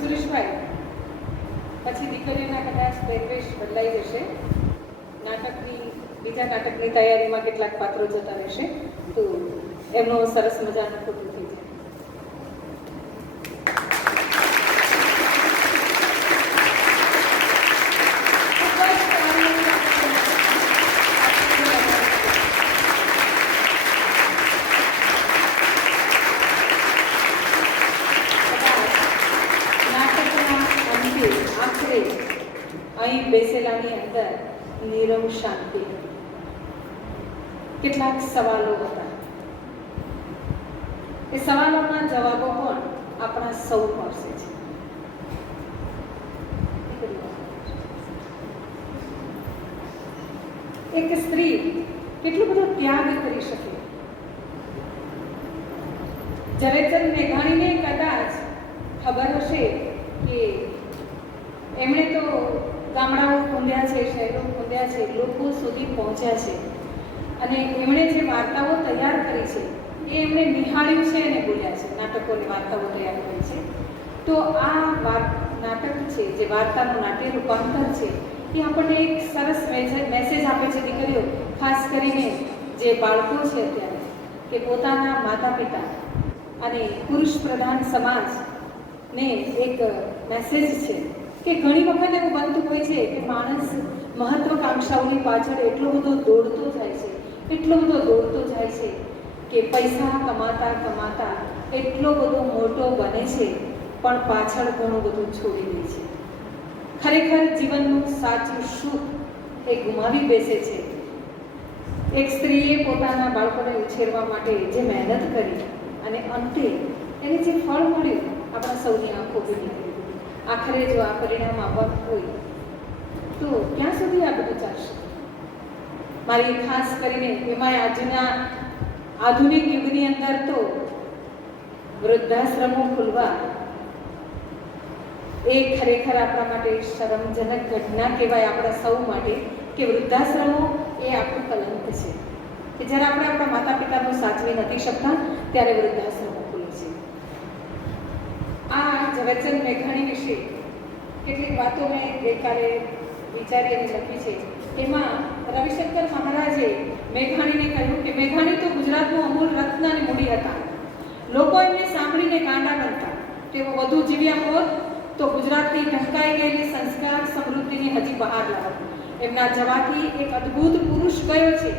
સુરેશભાઈ, પછી દીકરીઓના કદાચ પહેરવેશ બદલાઈ જશે. બીજા નાટકની તૈયારીમાં કેટલાક પાત્રો જતા રહેશે, તો એમનો સરસ મજાનો ફોટો થઈ જાય. અહીં બેસેલાની અંદર નીરવ શાંતિ. કેટલાક સવાલો હતા. એ સવાલોના જવાબો પણ આપણા સૌ પાસે છે. એક સ્ત્રી કેટલો બધો ત્યાગ કરી શકે. ઝવેરચંદ મેઘાણીને કદાચ ખબર હશે કે એમણે તો ગામડાઓ ખોંદ્યા છે, શહેરો ખોંદ્યા છે, લોકો સુધી પહોંચ્યા છે, અને એમણે જે વાર્તાઓ તૈયાર કરી છે એ એમણે નિહાળ્યું છે અને બોલ્યા છે. નાટકોની વાર્તાઓ તૈયાર કરી છે. તો આ નાટક છે, જે વાર્તાનું નાટ્ય રૂપાંતર છે, એ આપણને એક સરસ મેસેજ આપે છે. દીકરીઓ, ખાસ કરીને જે બાળકો છે અત્યારે, કે પોતાના માતા પિતા અને પુરુષ પ્રધાન સમાજને એક મેસેજ છે કે ઘણી વખત એવું બનતું હોય છે કે માણસ મહત્વકાંક્ષાઓની પાછળ એટલો બધો દોડતો જાય છે કે પૈસા કમાતા કમાતા એટલો બધો મોટો બને છે, પણ પાછળ ઘણું બધું છોડી દે છે. ખરેખર જીવનનું સાચું સુખ એ ગુમાવી બેસે છે. એક સ્ત્રીએ પોતાના બાળકોને ઉછેરવા માટે જે મહેનત કરી અને અંતે એને જે ફળ મળ્યું, આપણા સૌની આંખો ભીની થઈ. આખરે જો આ પરિણામ આવવાનું હોય તો ક્યાં સુધી આ બધું ચાલશે? મારી ખાસ કરીને એમાં આજના આધુનિક યુગની અંદર તો વૃદ્ધાશ્રમો ખુલવા એ ખરેખર આપણા માટે શરમજનક ઘટના કહેવાય. આપણા સૌ માટે કે વૃદ્ધાશ્રમો એ આપણું કલંક છે કે જ્યારે આપણે આપણા માતા પિતાનું સાચવી નથી શકતા ત્યારે વૃદ્ધાશ્રમો ખુલે છે. આ ઝવેરચંદ મેઘાણી વિશે કેટલીક વાતો મેં ગઈકાલે વિચારી અને લખી છે. એમાં રવિશંકર મહારાજે મેઘાણીને કહ્યું કે મેઘાણી તો ગુજરાતનું અમૂલ રત્ન અને મૂડી હતા. લોકો એમને સાંભળીને ગાંડા બનતા. તેઓ વધુ જીવ્યા હોત તો ગુજરાતની ઢંકાઈ ગયેલી સંસ્કાર સમૃદ્ધિની હજી બહાર લાવત. એમના જવાથી એક અદ્ભુત પુરુષ ગયો છે,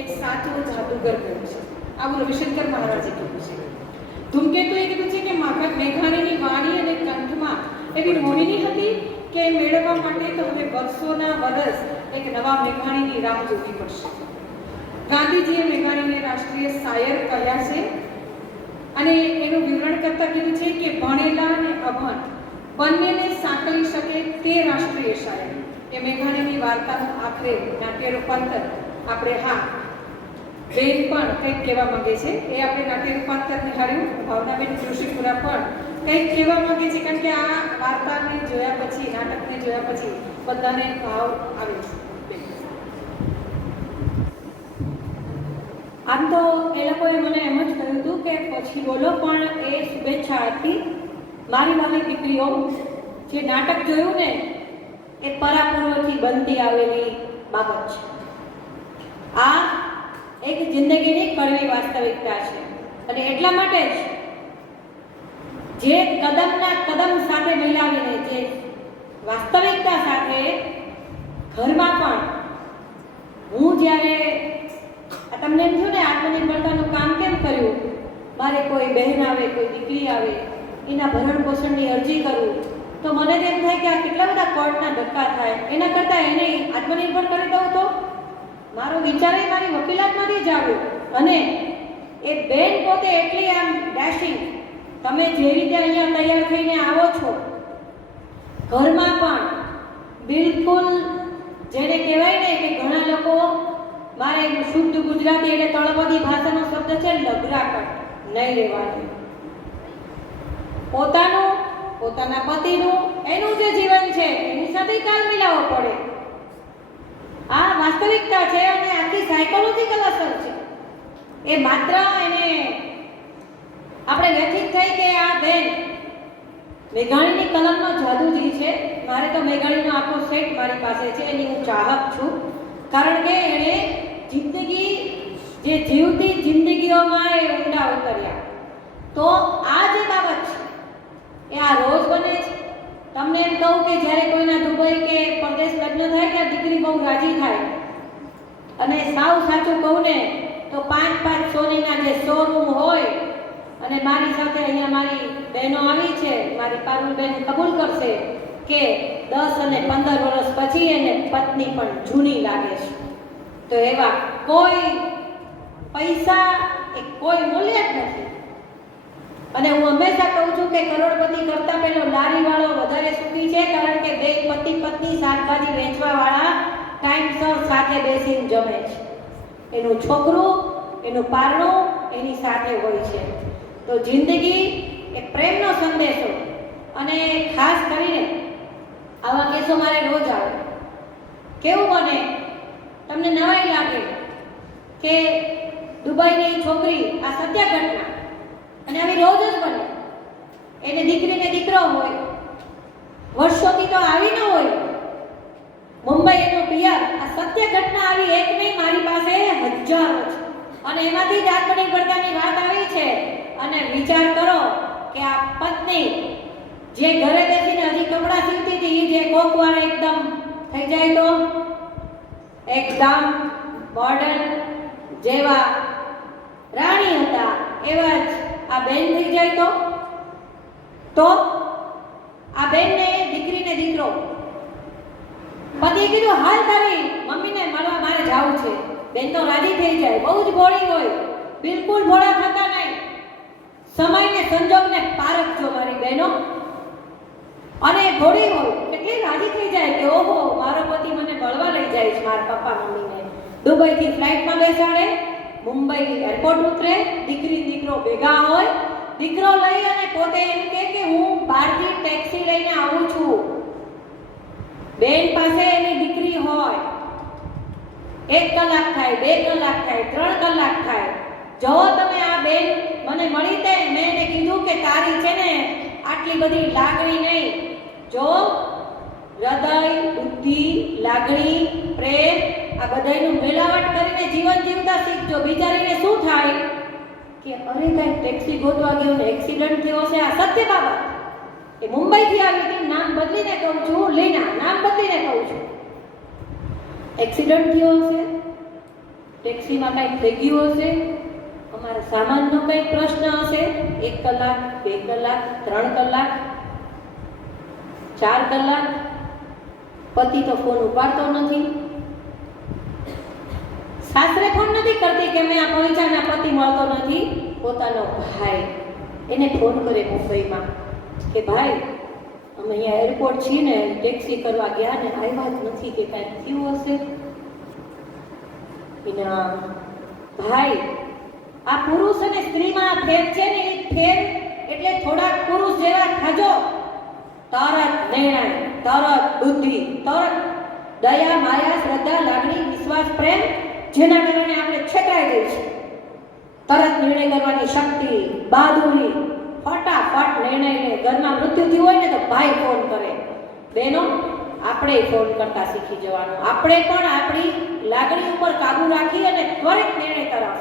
એક સાચો જાદુગર ગયો છે. આવું રવિશંકર મહારાજે કહ્યું છે. ધૂમકેતુએ કીધું છે કે મેઘાણીની વાણી અને કંઠમાં એવી મોહિની હતી કે મેળવવા માટે તો હવે વર્ષોના વર્ષ એક નવા મેઘાણીની રાહ જોવી પડશે. ગાંધીજીએ મેઘાણીને રાષ્ટ્રીય શાયર કહ્યા છે અને એનું વિવરણ કરતા કીધું છે કે ભણેલા અને અભણ બંનેને સાંકળી શકે તે રાષ્ટ્રીય શાયર. એ મેઘાણીની વાર્તાનું આખરે નાટ્ય રૂપાંતર આપણે બેન પણ કંઈક કહેવા માંગે છે. એ આપણે નાટ્ય રૂપાંતર નિહાળ્યું. ભાવનાબેન જોશીપુરા પણ કંઈક કહેવા માંગે છે, કારણ કે આ વાર્તાને જોયા પછી, નાટકને જોયા પછી બધાને ભાવ આવે છે. આમ તો એ લોકોએ મને એમ જ કહ્યું હતું કે પછી બોલો, પણ એ શુભેચ્છા હતી. મારી વાલી દીકરીઓ, જે નાટક જોયું ને એ પરાપૂર્વથી બનતી આવેલી બાબત છે. આ એક જિંદગીની કડવી વાસ્તવિકતા છે, અને એટલા માટે જ જે કદમના કદમ સાથે મિલાવીને, જે વાસ્તવિકતા સાથે ઘરમાં પણ હું જ્યારે તમને એમ થયું ને આત્મનિર્ભરતાનું કામ કેમ કર્યું, મારે કોઈ બહેન આવે, કોઈ દીકરી આવે, એના ભરણ પોષણની અરજી કરું, તો મને એમ થાય કે આ કેટલા બધા કોર્ટના ધક્કા થાય, એના કરતાં એને આત્મનિર્ભર કરી દઉં તો મારો વિચાર એ મારી વકીલાતમાંથી જ આવ્યો. અને એ બેન પોતે એટલી આમ ડેશિંગ, તમે જે રીતે અહીંયા તૈયાર થઈને આવો છો, ઘરમાં પણ બિલકુલ જેને કહેવાય ને કે ઘણા લોકો, મારે શુદ્ધ ગુજરાતી એટલે તળપદી ભાષાનો શબ્દ છે લગરાકટ નહીં રહેવાનું. પોતાના પતિનું એનું જે જીવન છે એની સાથે તાલ મિલાવવો પડે. આ વાસ્તવિકતા છે અને આખી સાયકોલોજીકલ અસર છે. એ માત્ર એને આપણે વ્યથિત થઈ કે આ બેન મેઘાણીની કલમનો જાદુ જે છે, મારે તો મેઘાણીનો આખો સેટ મારી પાસે છે, એની હું ચાહક છું. કારણ કે એણે જિંદગી જે જીવતી જિંદગીઓમાં એ ઊંડા ઉતર્યા. તો આ જે બાબત છે એ આ રોજ બને છે. તમને એમ કહું કે જ્યારે કોઈના દુબઈ કે પરદેશ લગ્ન થાય ત્યાં દીકરી બહુ રાજી થાય. અને સાવ સાચું કહું ને તો 5-5 સોનીના જે શોરૂમ હોય, અને મારી સાથે અહીંયા મારી બહેનો આવી છે, મારી પારુલબેન કબૂલ કરશે કે 10 અને 15 વર્ષ પછી એને પત્ની પણ જૂની લાગે છે. તો એવા કોઈ પૈસા એ કોઈ મૂલ્ય જ નથી. અને હું હંમેશા કહું છું કે કરોડપતિ કરતા પેલો લારીવાળો વધારે સુખી છે, કારણ કે બે પતિ પત્ની શાકભાજી વેચવાવાળા ટાઈમસર સાથે બેસીને જમે છે. એનું છોકરું, એનું પારણું એની સાથે હોય છે. તો જિંદગી એ પ્રેમનો સંદેશો, અને ખાસ કરીને આવા કેસો મારે રોજ આવે. કેવું બને, તમને નવાઈ લાગે કે દુબઈની છોકરી, આ સત્ય ઘટના, અને આવી રોજ જ બને. એને દીકરીને દીકરો હોય, વર્ષોથી તો આવી ન હોય, મુંબઈ એનો પિયર. આ સત્ય ઘટના આવી એક નહીં, મારી પાસે હજારો છે. અને એમાંથી જ આત્મનિક પડકારની વાત આવી છે. અને વિચાર કરો કે આ પત્ની જે ઘરે બેસીને હજી કપડાં સીવતી હતી, જે કોકવાળા એકદમ થઈ જાય તો એકદમ મોડર્ન જેવા રાણી હતા એવા જ આ બેન થઈ જાય તો આ બેનને દીકરીને દીકરો, પતિએ કીધું હાલ તારી મમ્મીને મળવા મારે જાવું છે. બેન તો રાજી થઈ જાય, બહુ જ ભોળી હોય, બિલકુલ ભોળા થતા નહીં. સમય ને સંજોગને પારખજો મારી બહેનો. અને ભોળી હોય કેટલી રાજી થઈ જાય કે ઓહો મારો પતિ મને મળવા લઈ જાય છે, મારા પપ્પા મમ્મીને. દુબઈથી ફ્લાઇટમાં બેસાડે, મુંબઈ એરપોર્ટ ઉતરે, દીકરી દીકરો ભેગા હોય. દીકરો લઈ અને પોતે એમ કે હું બહારથી ટેક્સી લઈને આવું છું. બેન પાસે એની દીકરી હોય, 1 કલાક થાય, 2 કલાક થાય, 3 કલાક થાય. જો તમે આ બેન મને મળી તે, મેં એને કીધું કે તારી છે ને આટલી બધી લાગણી નહીં. જો હૃદય, બુદ્ધિ, લાગણી, પ્રેમ આ બધાયનું મેલાવટ કરીને જીવન જીવતા શીખજો. બિચારીને શું થાય કે અરે કાંઈ ટેક્સી ગોતવા ગયો ને એક્સિડન્ટ થયો છે. આ સત્ય બાબત. એ મુંબઈથી આવી હતી, નામ બદલીને કહું છું, લીના નામ બદલીને કહું છું. એક્સિડન્ટ થયો હશે, ટેક્સીમાં કાંઈક થઈ ગયું હશે, અમારા સામાનનો કંઈક પ્રશ્ન હશે. 1 કલાક, 2 કલાક, 3 કલાક, 4 કલાક, પતિ તો ફોન ઉપાડતો નથી. સાસરે ફોન નથી કરતી કે મેં આ પહોંચ્યા, પતિ મળતો નથી. પોતાનો ભાઈ એને ફોન કરે મુંબઈમાં કે ભાઈ અમે અહીંયા એરપોર્ટ છીએ ને, ટેક્સી કરવા ગયા ને આવ્યા જ નથી, કે કાંઈક થયું હશે. એના ભાઈ, આ પુરુષ અને સ્ત્રીમાં ફેર છે ને, એ ફેર એટલે થોડાક પુરુષ જેવા ખાજો, તરત નિર્ણય, તરત બુદ્ધિ, તરત દયા, માયા, શ્રદ્ધા, લાગણી, વિશ્વાસ, પ્રેમ, જેના કારણે આપણે છેતરાઈ જઈએ છીએ. તરત નિર્ણય કરવાની શક્તિ, બહાદુરી, ફટાફટ નિર્ણય લે. ઘરમાં મૃત્યુ થયું હોય ને તો ભાઈ ફોન કરે. બહેનો, આપણે ફોન કરતા શીખી જવાનું. આપણે પણ આપણી લાગણી ઉપર કાબુ રાખી અને ત્વરિત નિર્ણય તરફ.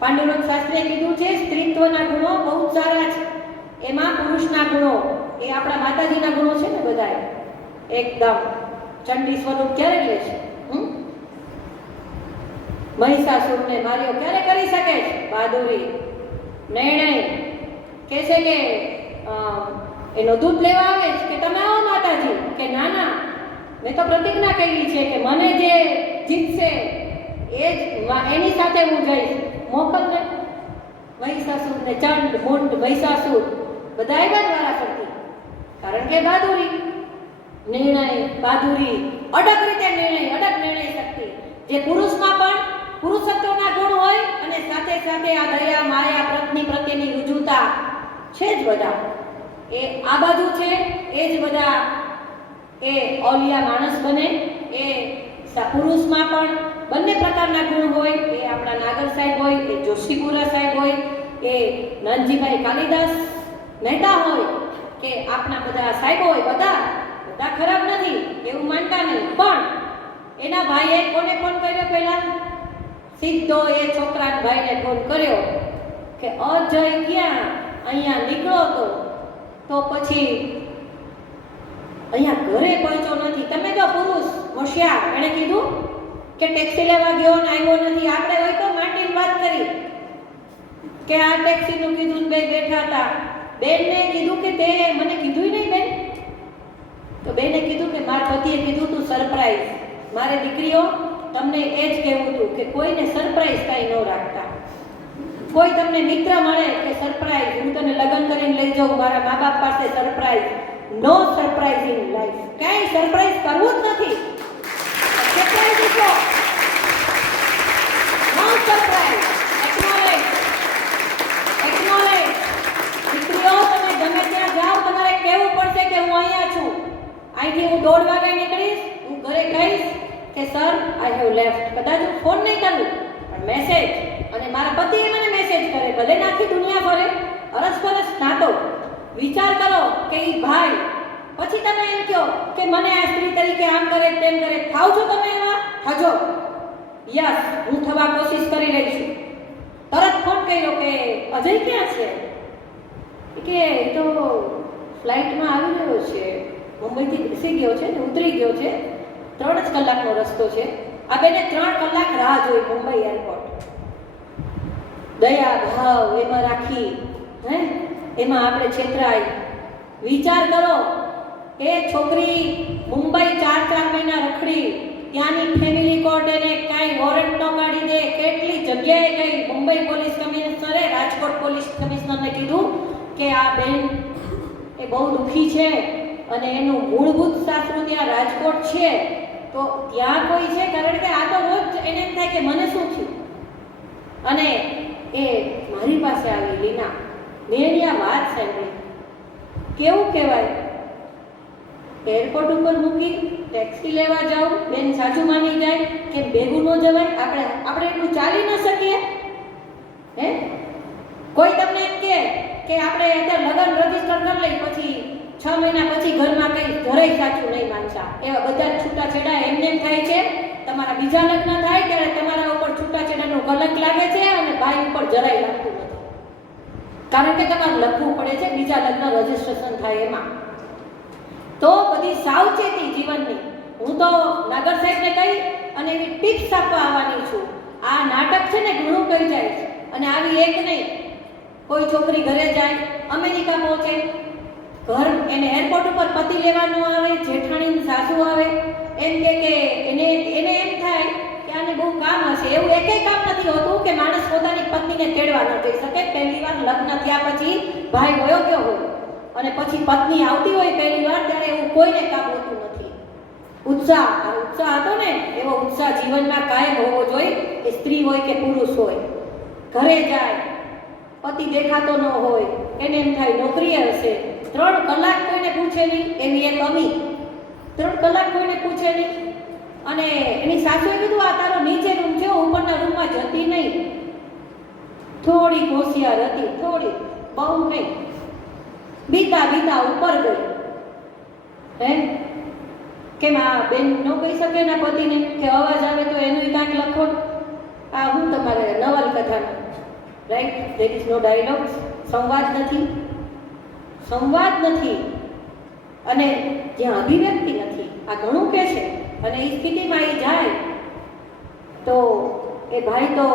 પાંડુરંગ શાસ્ત્રીએ કીધું છે સ્ત્રીત્વના ગુણો બહુ સારા છે, એમાં પુરુષના ગુણો એ આપણા માતાજીના ગુણો છે ને બધા એકદમ ચંડી સ્વરૂપ ક્યારે લે છે. મહિષાસુરને માર્યો ક્યારે કરી શકે છે? બહાદુરી, નિર્ણય. કહે છે કે એનો દૂધ લેવા આવે છે કે તમે આવો માતાજી, કે ના ના મેં તો પ્રતિજ્ઞા કરી છે કે મને જે જીતશે એ જ એની સાથે હું જઈશ. મોકલને. મહિષાસુરને ચંડ, મુંડ, મહિષાસુર બધા આવ્યા દ્વારા કરતી, કારણ કે બહાદુરી, નિર્ણય, બહાદુરી, અડગ રીતે નિર્ણય, અડગ નિર્ણય શક્તિ જે પુરુષમાં પણ પુરુષત્વના ગુણ હોય, અને સાથે સાથે આ દયા, માયા, પત્ની પ્રત્યેની રુજુતા છે જ બધા. એ આ બાજુ છે એ જ બધા એ ઓલિયા માણસ બને. એ પુરુષમાં પણ બંને પ્રકારના ગુણ હોય. એ આપણા નાગર સાહેબ હોય, એ જોશીપુરા સાહેબ હોય, એ નાનજીભાઈ કાલિદાસ મહેતા હોય, કે આપણા બધા સાહેબો હોય બધા ખરાબ નથી એવું માનતા નહીં, પણ એના ભાઈએ કોને ફોન કર્યો પહેલા? સીધો એ છોકરાના ભાઈને ફોન કર્યો કે અજય ક્યાં અહીંયા નીકળો તો પછી અહીંયા ઘરે પહોંચ્યો નથી. તમે જો પુરુષ હોશિયાર, એણે કીધું કે ટેક્સી લેવા ગયો ને આવ્યો નથી. આપણે હોય તો માંડીને વાત કરી કે આ ટેક્સીનું કીધું બે બેઠા હતા. બેનને કીધું કે તે મને કીધું નહીં બેન. તો બેને કીધું કે મારા પતિએ કીધું તું સરપ્રાઈઝ. મારે દીકરીઓ તમને એ જ કહેવું હતું કે કોઈને સરપ્રાઈઝ કાંઈ ન રાખતા. કોઈ તમને મિત્ર મળે કે સરપ્રાઈઝ, હું તને લગ્ન કરીને લઈ જાઉં મારા મા બાપ પાસે, surprise. No surprise in life. કાંઈ સરપ્રાઈઝ કરવું જ નથી. સરપ્રાઈઝ દીકરો, નો સરપ્રાઈઝ. એકનોલેજ. દીકરીઓ તમે ગમે ત્યાં જાઓ તમારે કહેવું પડશે કે હું અહીંયા છું. અહીંથી હું 1:30 વાગે નીકળીશ, હું ઘરે કહીશ કે સર આઈ હેવ લેફ્ટ. કદાચ હું ફોન નહીં કરું પણ મેસેજ, અને મારા પતિએ મને મેસેજ કરે, ભલે નાખી દુનિયા ભરે અરસપરસ નાતો. વિચાર કરો કે ઈ ભાઈ, પછી તમે એમ કહો કે મને આ સ્ત્રી તરીકે આમ કરે તેમ કરે. થાવ છો તમે એવા? હજો યસ, હું થવા કોશિશ કરી રહી છું. તરત ફોન કર્યો કે અજય ક્યાં છે? કે એ તો ફ્લાઇટમાં આવી રહ્યો છે, મુંબઈથી બેસી ગયો છે ને ઉતરી ગયો છે, 3 જ કલાકનો રસ્તો છે. આ બેને 3 કલાક રાહ જોઈ મુંબઈ એરપોર્ટ. દયા ભાવ એમાં રાખી, એમાં આપણે છેતરાય. વિચાર કરો, એ છોકરી મુંબઈ 4 મહિના રખડી, ત્યાંની ફેમિલી કોર્ટ એને કાંઈ વોરંટ ન કાઢી દે. કેટલી જગ્યાએ ગઈ. મુંબઈ પોલીસ કમિશનરે રાજકોટ પોલીસ કમિશનરને કીધું કે આ બેન એ બહુ દુઃખી છે અને એનું મૂળભૂત સાસરું ત્યાં રાજકોટ છે, તો ત્યાં કોઈ છે? કારણ કે આ તો રોજ એને એમ થાય કે મને શું થયું. અને એ મારી પાસે આવી લીના, મેં આ વાત સાંભળી. કેવું કહેવાય, એરપોર્ટ ઉપર મૂકી ટેક્સી લેવા જાઉં, બેન સાચું માની જાય કે ભેગું ન જવાય. આપણે એટલું ચાલી ન શકીએ? કોઈ તમને એમ કે આપણે અત્યારે લગ્ન રજીસ્ટર કરી લઈ, પછી 6 મહિના પછી ઘરમાં કંઈ જરાય સાચું નહીં માનતા. એવા બધા છૂટાછેડા એમને એમ થાય છે. તમારા બીજા લગ્ન થાય ત્યારે તમારા ઉપર છૂટાછેડાનો કલંક લાગે છે અને ભાઈ ઉપર જરાય લાગતું નથી. કારણ કે તમારે લખવું પડે છે બીજા લગ્ન રજીસ્ટ્રેશન થાય એમાં. તો બધી સાવચેતી જીવનની હું તો નાગર સાહેબને કહી અને એવી ટિપ્સ આપવા આવવાની છું. આ નાટક છે ને ઘણું કહી જાય છે, અને આવી એક નહીં. કોઈ છોકરી ઘરે જાય, અમેરિકા પહોંચે, ઘર એને એરપોર્ટ ઉપર પતિ લેવાનું આવે, જેઠાણીની સાસુ આવે, એમ કે એને એમ થાય કે આને બહુ કામ હશે. એવું એકેય કામ નથી હોતું કે માણસ પોતાની પત્નીને તેડવા ન જઈ શકે. પહેલી વાર લગ્ન થયા પછી ભાઈ ગયો ગયો હોય અને પછી પત્ની આવતી હોય પહેલી વાર, ત્યારે એવું કોઈને કામ હોતું નથી. ઉત્સાહ હતો ને, એવો ઉત્સાહ જીવનમાં કાયમ હોવો જોઈએ. એ સ્ત્રી હોય કે પુરુષ હોય. ઘરે જાય, પતિ દેખાતો ન હોય, એને એમ થાય નોકરીએ હશે. 3 કલાક કોઈને પૂછે નહીં, એવી એક અમી. 3 કલાક કોઈને પૂછે નહીં. અને એની સાસુએ કીધું આ તારો નીચે રૂમ છે, ઉપરના રૂમમાં જતી નહીં. થોડી હોશિયાર હતી, થોડી, બહુ નહીં. બીતા ઉપર ગઈ. કેમ આ બેન ન કહી શકે એના પતિને કે અવાજ આવે તો એનું કાંઈક લખો. આ હું તમારે નવલકથાનું, right? There is no dialogues. સંવાદ નથી અને જ્યાં અભિવ્યક્તિ નથી. આ ઘણું કહે છે. અને એ સ્થિતિમાં એ જાય તો એ ભાઈ તો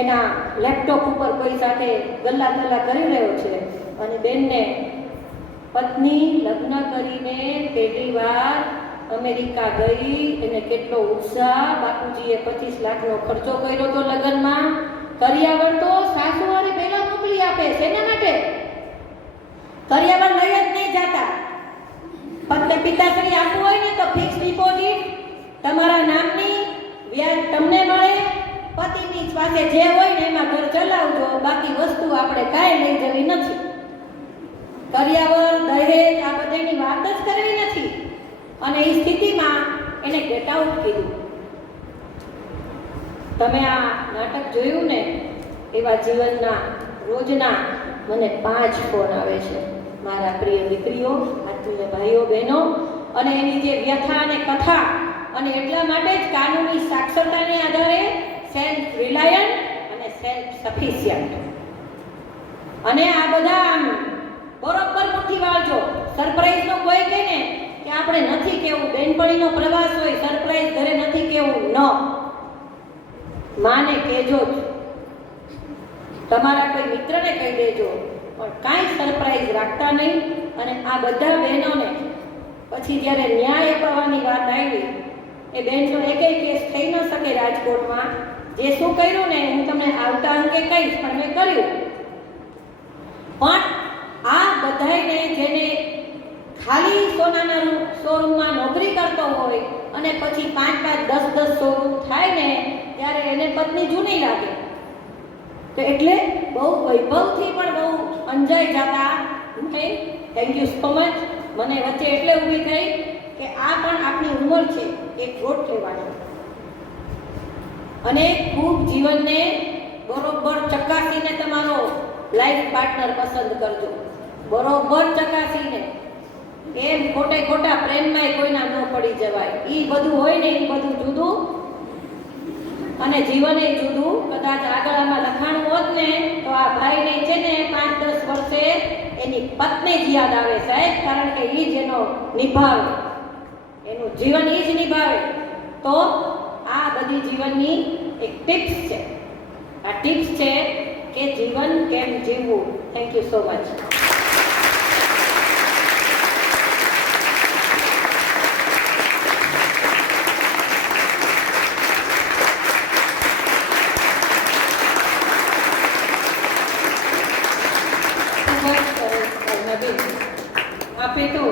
એના લેપટોપ ઉપર કોઈ સાથે ગલ્લા કરી રહ્યો છે. અને બેનને પત્ની લગ્ન કરીને પહેલી વાર અમેરિકા ગઈ, એને કેટલો ઉત્સાહ. બાપુજીએ 25 લાખનો ખર્ચો કર્યો તો લગ્નમાં. કરિયાવર તો સાસુવારે પહેલા મોકલી આપે. શેના માટે? કરિયાવર લઈ જ નહીં જાતા. પિતાશ્રી આપવું હોય ને તો ફિક્સ ડિપોઝિટ તમારા નામની, વ્યાજ તમને મળે. પતિની પાસે જે હોય ને એમાં ઘર ચલાવજો, બાકી વસ્તુ આપણે કાંઈ લઈ જવી નથી. કરિયાવર, દહેજ આ બધાની વાત જ કરવી નથી. અને એ સ્થિતિમાં એને ગેટ આઉટ કીધું. તમે આ નાટક જોયું ને, એવા જીવનના રોજના મને 5 ફોન આવે છે. મારા પ્રિય દીકરીઓ, આત્મીય ભાઈઓ બહેનો, અને એની જે વ્યથા અને કથા, અને એટલા માટે જ કાનૂની સાક્ષરતાને આધારે સેલ્ફ રિલાયન્ટ અને સેલ્ફ સફિશિયન્ટ, અને આ બધા આમ બરોબર મુઠ્ઠી વાળજો. સરપ્રાઈઝનો કોઈ કહે ને કે આપણે નથી કેવું, બેનપણીનો પ્રવાસ હોય, સરપ્રાઈઝ ઘરે નથી કેવું, ન માને કહેજો જ, તમારા કોઈ મિત્રને કહી દેજો, પણ કાંઈ સરપ્રાઈઝ રાખતા નહીં. અને આ બધા બહેનોને પછી જ્યારે ન્યાય અપાવવાની વાત આવી, એ બહેનનો એકેય કેસ થઈ ન શકે રાજકોટમાં. જે શું કર્યું ને હું તમને આવતા અંકે કહીશ, પણ મેં કર્યું. પણ આ બધાયને જેને ખાલી સોનાના શોરૂમમાં નોકરી કરતો હોય અને પછી 5-5, 10-10 શોરૂમ થાય ને ત્યારે એને પત્ની જૂની લાગે, તો એટલે બહુ વૈભવથી પણ બહુ અંજાઈ જતા નહીં. Thank you so much. મને વચ્ચે એટલે ઊભી થઈ કે આ પણ આપણી ઉંમર છે એક વોટ લેવાની, અને ખૂબ જીવનને બરોબર ચકાસીને તમારો લાઈફ પાર્ટનર પસંદ કરજો, બરોબર ચકાસીને. એમ ખોટા પ્રેમમાં કોઈના ન પડી જવાય. એ બધું હોય ને એ બધું જુદું, અને જીવન એ જુદું. કદાચ આગળ આમાં લખાણું હોત ને તો આ ભાઈને છે ને 5-10 વર્ષે એની પત્ની જ યાદ આવે સાહેબ, કારણ કે એ જ એનો નિભાવે, એનું જીવન એ જ નિભાવે. તો આ બધી જીવનની એક ટિપ્સ છે. આ ટિપ્સ છે કે જીવન કેમ જીવવું. Thank you so much. આપે તો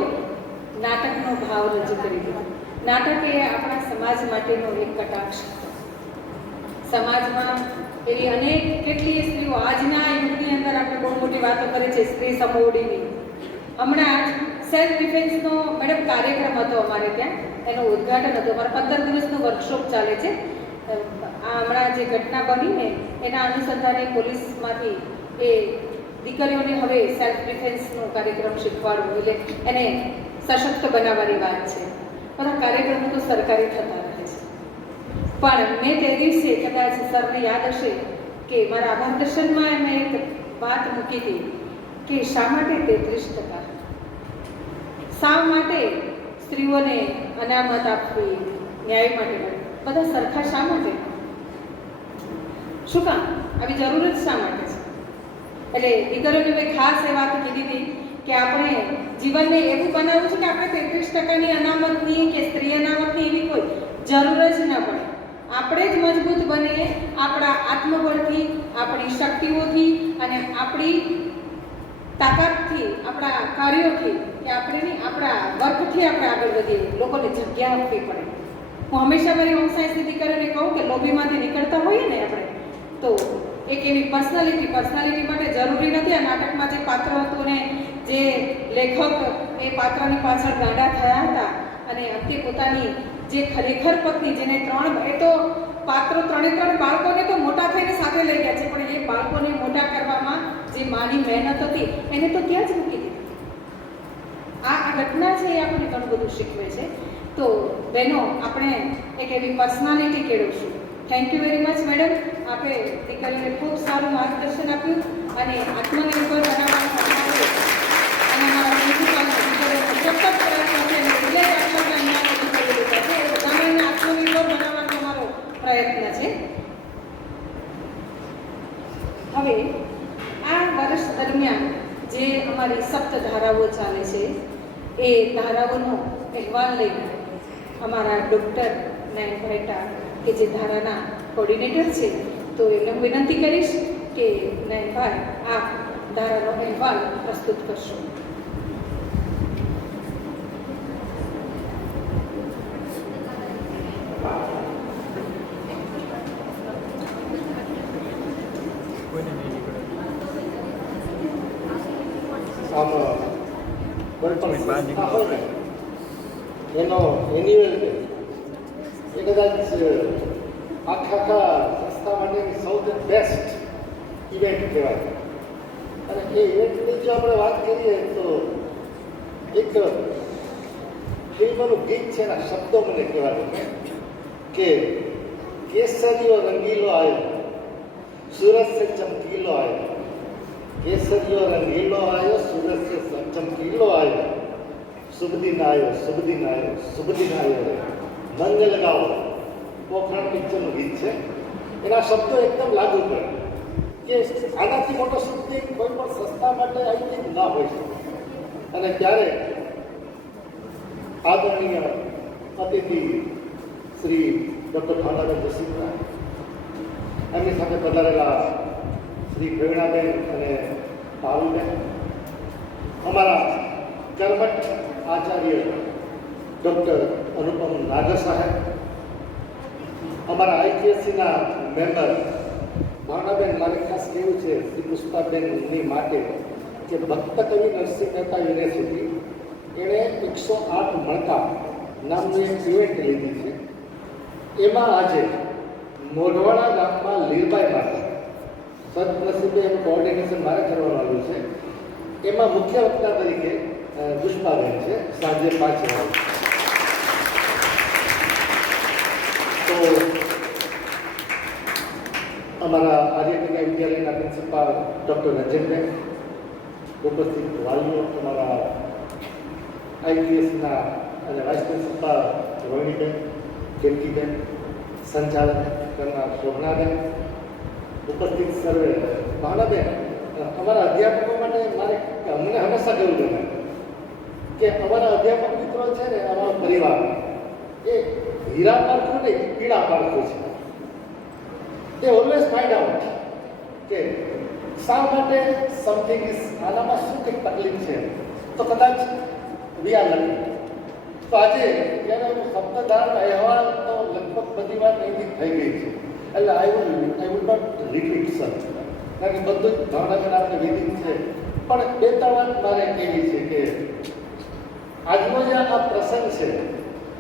નાટકનો ભાવ રજૂ કરી દીધો. નાટક એ આપણા સમાજ માટેનો એક કટાક્ષ. સમાજમાં એવી અનેક કેટલીય સ્ત્રીઓ આજના યુગની અંદર આપણે બહુ મોટી વાતો કરી છે સ્ત્રી સમોવડીની. હમણાં જ સેલ્ફ ડિફેન્સનો મેડમ કાર્યક્રમ હતો અમારે ત્યાં, એનું ઉદ્ઘાટન હતું. અમારા 15 દિવસનું વર્કશોપ ચાલે છે. આ હમણાં જે ઘટના બની ને એના અનુસંધાને પોલીસમાંથી એ દીકરીઓને હવે સેલ્ફ ડિફેન્સનો કાર્યક્રમ શીખવાડવું, એટલે એને સશક્ત બનાવવાની વાત છે. બધા કાર્યક્રમો તો સરકારી થતા રહે છે, પણ મેં તે દિવસે કદાચ સરને યાદ હશે કે મારા આભાર દર્શનમાં મેં એક વાત મૂકી હતી કે શા માટે 33%, શા માટે સ્ત્રીઓને અનામત આપવી, ન્યાય માટે બધા સરખા શા માટે, શું કામ, આવી જરૂર જ શા માટે છે? એટલે દીકરીઓને મેં ખાસ એ વાત કીધી હતી કે આપણે જીવનને એવું બનાવવું છે કે આપણે 33%ની અનામતની કે સ્ત્રી અનામતની એવી કોઈ જરૂર જ ન પડે. આપણે જ મજબૂત બનીએ આપણા આત્મબળથી, આપણી શક્તિઓથી અને આપણી તાકાતથી, આપણા કાર્યોથી, કે આપણે નહીં આપણા વર્કથી આપણે આગળ વધીએ. લોકોને જગ્યા આપવી પડે. હું હંમેશા મારી હોમ સાયન્સની દીકરીઓને કહું કે લોબીમાંથી નીકળતા હોઈએ ને આપણે, તો એક એવી પર્સનાલિટી માટે જરૂરી નથી આ નાટકમાં જે પાત્ર હતું ને જે લેખક એ પાત્રની પાછળ ગાંડા થયા હતા અને અંતે પોતાની જે ખરેખર પત્ની જેને એ તો પાત્રો 3 બાળકોને તો મોટા થઈને સાથે લઈ ગયા છે, પણ એ બાળકોને મોટા કરવામાં જે માની મહેનત હતી એને તો ત્યાં જ મૂકી દીધી. આ ઘટના છે એ આપણને ઘણું બધું શીખવે છે. તો બહેનો, આપણે એક એવી પર્સનાલિટી કેળવશું. Thank you very much madam. આપે દીકરીઓને ખૂબ સારું માર્ગદર્શન આપ્યું અને આત્મનિર્ભર બનાવવાનું અને અમારા મ્યુનિસિપાલિટી સતત પ્રયત્ન છે અને એટલે જ આટલા અહીંયા દીકરીઓ લીધા છે એ બધાને આત્મનિર્ભર બનાવવાનો અમારો પ્રયત્ન છે. હવે આ વર્ષ દરમિયાન જે અમારી સપ્ત ધારાઓ ચાલે છે એ ધારાઓનો અહેવાલ લઈને અમારા ડૉક્ટર નયન ભરેટા કે જે ધારાના કોર્ડિનેટર છે, તો એમને હું વિનંતી કરીશ કે નયનભાઈ આપ ધારાનો અહેવાલ પ્રસ્તુત કરશો. એનો એન્યુઅલ એ કદાચ આખા સંસ્થા માટેની સૌથી બેસ્ટ ઇવેન્ટ કહેવાય. અને એ ઇવેન્ટની જો આપણે વાત કરીએ તો એક ફિલ્મનું ગીત છે એના શબ્દો મને કહેવા ગમે કે કેસરીઓ રંગીલો આવ્યો सूरज से चमकीलो आयो केसरियो रंगीलो आयो सूरज से चमकीलो आयो शुभ दिन आयो शुभ दिन आयो शुभ दिन आयो रे मंगल गाओ पोखरण પિક્ચરનું ગીત છે એના શબ્દો એકદમ લાગુ પડે કે આનાથી મોટો શુભ દિન કોઈ પણ સંસ્થા માટે આઈ થિંક ના હોય શકે અને ત્યારે આદરણીય અતિથિ શ્રી ડૉક્ટર ભાવનાબેન જોશીના એમની સાથે પધારેલા શ્રી પ્રવીણાબેન અને પારુલબેન, અમારા કર્મઠ આચાર્ય ડૉક્ટર અનુપમ નાગર સાહેબ, અમારા ICSCના મેમ્બર ભાવનાબેન, મારે ખાસ કહેવું છે શ્રી પુષ્પાબેનની માટે કે ભક્ત કવિ નરસિંહ મહેતા યુનિવર્સિટી એણે 108 મણકા નામની એક ઇવેન્ટ લીધી છે. એમાં આજે મોઢવાડા ગામમાં લીરબાઈ માટે સદનસીબે એનું કોઓર્ડિનેશન મારે કરવાનું આવ્યું છે. એમાં મુખ્ય વક્તા તરીકે પુષ્પાબેન છે, સાંજે 5 વાગે. તો અમારા આર્યકન્યા વિદ્યાલયના પ્રિન્સિપાલ ડૉક્ટર રંજનબેન, ઉપસ્થિત વાલીઓ, અમારા IPSના અને વાઇસ પ્રિન્સિપાલ રોહિણીબેન, કેતકીબેન, સંચાલક કરનાર શોભનાબેન, ઉપસ્થિત સર્વે ભાવનાબેન, અમારા અધ્યાપકો માટે મારે અમને હંમેશા કહેવું ગમે કે અમારા અધ્યાપક મિત્રો છે ને, અમારો પરિવાર એ હીરા પારખું નહીં, પીળા પારખું છે. તે ઓલવેઝ ફાઇન્ડ આઉટ કે શા માટે સમથિંગ ઇઝ, આનામાં શું કંઈક તકલીફ છે, તો કદાચ વી આર લકી. તો આજે જ્યારે હું સપ્તધારનો અહેવાલ તો લગભગ બધી વાત એવી થઈ ગઈ છે, એટલે I would not repeat sir, કારણ કે બધું જ ભાવનાબેન આપણે વિધિત છે. પણ 2-3 વાત મારે કહેવી છે કે આજનો જે આ પ્રસંગ છે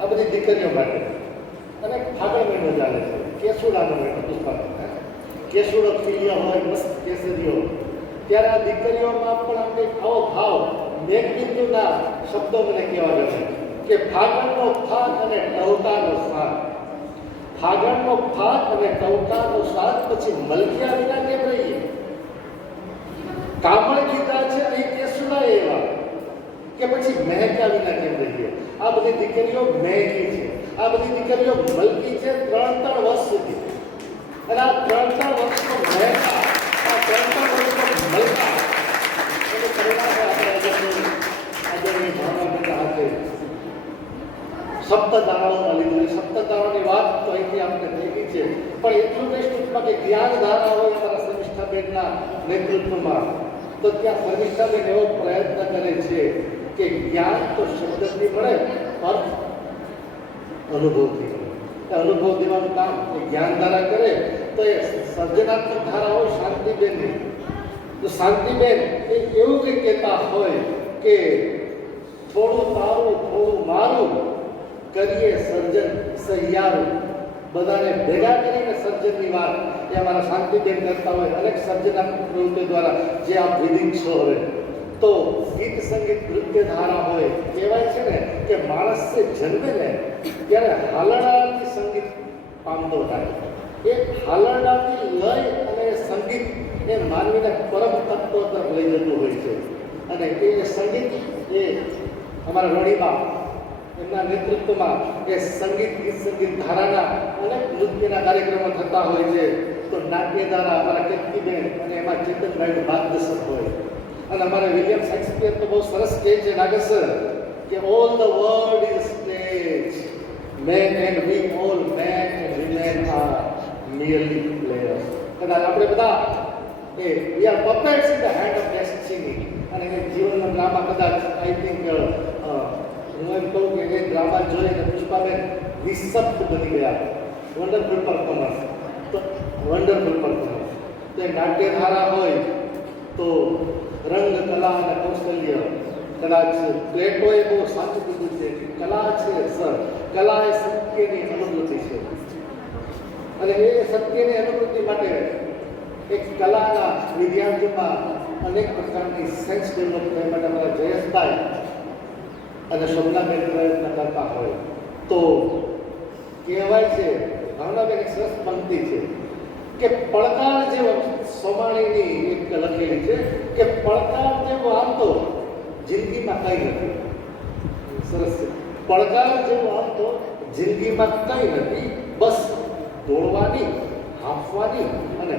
આ બધી દીકરીઓ માટે, અને ફાગણ મહિનો ચાલે છે, કેસુડાનો મહિનો, પુષ્પા કેસુડો ખીલ્યો હોય મસ્ત કેસરીઓ, ત્યારે આ દીકરીઓમાં પણ આપણે આવો ભાવ મેઘબિંદુના શબ્દો મને કહેવા ગમે કે ફાગણનો ફાગ અને ટહુકાનો સાથ, ફાગણનો ફાગ અને ટહુકાનો સાથ, પછી મલક્યા વિના કેમ રહીએ? કામળ કીધા છે અહીં કેસુડા એવા કે પછી મહેક્યા વિના કેમ રહીએ? આ બધી દીકરીઓ મહેકી છે, આ બધી દીકરીઓ મલકી છે 3-3 વર્ષ સુધી, અને આ 3-3 વર્ષનો મહેકા, આ 3-3 વર્ષનો મલકા એને પરિણામે આપણે આજે ભાવનાબેન હાથે સપ્તધારાઓ લીધું. સપ્તધારાઓની વાત તો અહીંથી આપણે થઈ ગઈ છે, પણ એટલું કહીશ ટૂંકમાં કે જ્ઞાન ધારા હોય અમારા શર્મિષ્ઠાબેનના નેતૃત્વમાં, તો ત્યાં શર્મિષ્ઠાબેન એવો પ્રયત્ન કરે છે કે જ્ઞાન તો શબ્દથી મળે, અર્થ અનુભવથી મળે. અનુભવ દેવાનું કામ એ જ્ઞાન ધારા કરે તો એ સર્જનાત્મક ધારા હોય શાંતિબેનની. તો શાંતિબેન એ એવું કંઈક કહેતા હોય કે થોડું તારું થોડું મારું કરીએ સર્જન સહિયારું, બધાને ભેગા કરીને સર્જનની વાત એ અમારા શાંતિબેન કરતા હોય અનેક સર્જનાત્મક પ્રવૃત્તિઓ દ્વારા, જે આપ વિધિત છો. હવે તો ગીત સંગીત નૃત્ય ધારા હોય, કહેવાય છે ને કે માણસ જે જન્મે ને ત્યારે હાલરડાથી સંગીત પામતો થાય. એ હાલરડાથી લય અને સંગીત એ માનવીને પરમ તત્વ તરફ લઈ જતું હોય છે. અને એ સંગીત એ અમારા રણીબા એમના નેતૃત્વમાં એ સંગીત ગીત સંગીત ધારાના અનેક નૃત્યના કાર્યક્રમો થતા હોય છે. તો નાટ્ય ધારા અમારા કેતકીબેન અને એમાં ચેતનભાઈનું માર્ગદર્શન હોય. અને અમારા વિલિયમ શેક્સપિયર તો બહુ સરસ કહે છે નાગર સર કે all the world is stage, man and we all man and women are merely players. કદાચ આપણે બધા એ we are puppets in the hand of destiny. અને એ જીવનનો ડ્રામા કદાચ આઈ થિંક હું એમ કહું કે એ ડ્રામા જોઈને પુષ્પાબેન નિઃશબ્દ બની ગયા. વન્ડરફુલ પરફોર્મન્સ, તો વન્ડરફુલ પરફોર્મન્સ. તો એ નાટ્ય ધારા હોય તો રંગ, કલા અને કૌશલ્ય. કદાચ પ્લેટોએ બહુ સાચું કીધું છે કે કલા છે સર, કલા એ સત્યની અનુભૂતિ છે, અને એ સત્યની અનુભૂતિ માટે એક કલાના વિદ્યાર્થીમાં અનેક પ્રકારની સેન્સ ડેવલપ કરવા માટે અમારા જયેશભાઈ અને શોભનાબેન પ્રયત્ન કરતા હોય તો કહેવાય છે, ભાવનાબેન એક સરસ પંક્તિ છે કે પડકાર જેવો, સોમાણીની એક લખેલી છે કે પડકાર જેવો આવતો જિંદગીમાં કંઈ નથી. સરસ છે. પડકાર જેવો આવતો જિંદગીમાં કંઈ નથી, બસ દોડવાની, હાંફવાની અને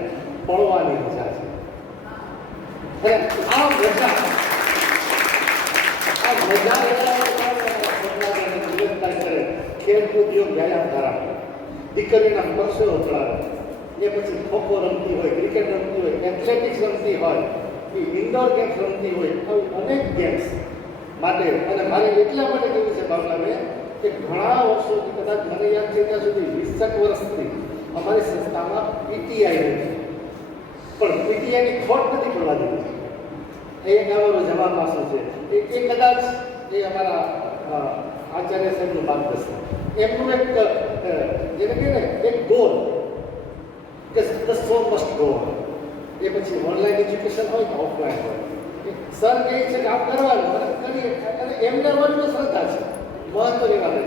પડવાની મજા છે. અને આ મજા કરે ખેલકૂદ યોગ વ્યાયામ ધારા, દીકરીના પરસેવો ઉકળાવે, એ પછી ખોખો રમતી હોય, ક્રિકેટ રમતી હોય, એથ્લેટિક્સ રમતી હોય, ઇન્ડોર ગેમ્સ રમતી હોય, આવી અનેક ગેમ્સ માટે. અને મારે એટલા માટે કહેવું છે ભાવનાબેન કે ઘણા વર્ષોથી, કદાચ મને યાદ છે ત્યાં સુધી 20 વર્ષથી અમારી સંસ્થામાં પીટીઆઈ છે, પણ પીટીઆઈની ખોટ નથી પડવા દીધી. એ એક અમારો જવાબ પાસું છે. એ કદાચ એ અમારા આચાર્ય સાહેબનું માર્ગદર્શન, એમનું એક જેને કહે ને એક ગોલ કે ધ સો મસ્ટ ગો. એ પછી ઓનલાઈન એજ્યુકેશન હોય કે ઓફલાઈન હોય, સર કહે છે કે આપ કરવાનું અને કરીએ. અને એમને અમારી શ્રદ્ધા છે, મહત્વની વાત છે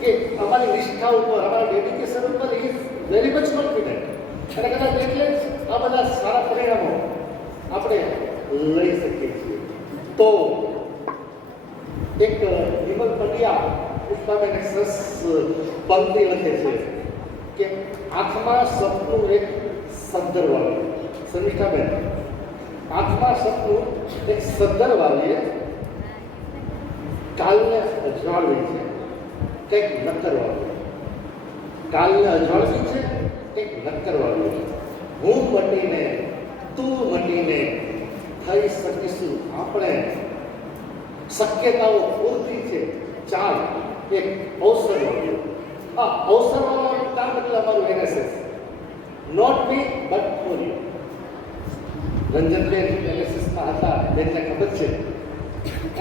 કે અમારી નિષ્ઠા ઉપર, અમારા ડેડિકેશન ઉપર ઇઝ વેરી મચ કોન્ફિડન્ટ. અને કદાચ એટલે જ આ બધા સારા પરિણામો આપણે લઈ શકીએ છીએ. તો એક વિમલ પંડ્યા પુષ્પાબેન એક સરસ પંક્તિ લખે છે કે આંખમાં સપનું એક સદ્દર વાળું. શર્મિષ્ઠાબેન, આંખમાં સપનું એક સદ્દર વાળીએ કાલને અજવાળવી છે, કંઈક નક્કર વાળવું. કાલને અજવાળવી છે, કંઈક નક્કર વાળવું છે. હું મટીને તું મટીને થઈ શકીશું આપણે, શક્યતાઓ પૂરતી છે, ચાલ એક અવસર વાળું. આ અવસર વાળવાનું કામ એટલે અમારું NSS, not me but for you. Ranjanben NSSમાં હતા, બેનને ખબર છે.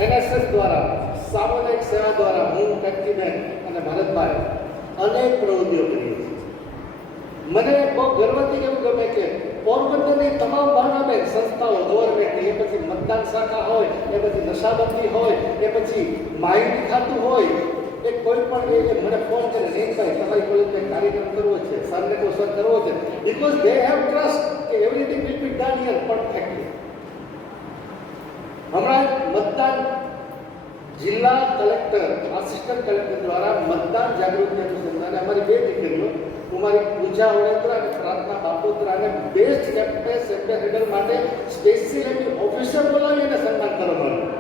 NSS દ્વારા, સામૂહિક સેવા દ્વારા હું, કંકીબેન અને ભરતભાઈ અનેક પ્રવૃત્તિઓ કરી છે. મને બહુ ગર્વથી એવું ગમે કે પોરબંદરની તમામ ભાવનાબેન સંસ્થાઓ, ગવર્મેન્ટની, એ પછી મતદાન શાખા હોય, એ પછી નશાબંધી હોય, એ પછી માહિતી ખાતું હોય, એ કોઈ પણ એ મને ફોન કરે, નહીં ભાઈ તમારી કોલેજમાં કાર્યક્રમ કરવો છે, સરને તો સર કરવો છે, બીકોઝ દે હેવ ટ્રસ્ટ કે everything will be done here perfectly. હમણાં મતદાન જિલ્લા કલેક્ટર, આસિસ્ટન્ટ કલેક્ટર દ્વારા મતદાન જાગૃતિ અનુસંધાને અમારી 2 દીકરીઓ, કુમારી પૂજા વડોદરા અને પ્રાર્થના બાપોદરાને બેસ્ટ કેમ્પસ એમ્બેસેડર માટે સ્પેશિયલી ઓફિસર બોલાવી અને સન્માન કરવામાં આવ્યું.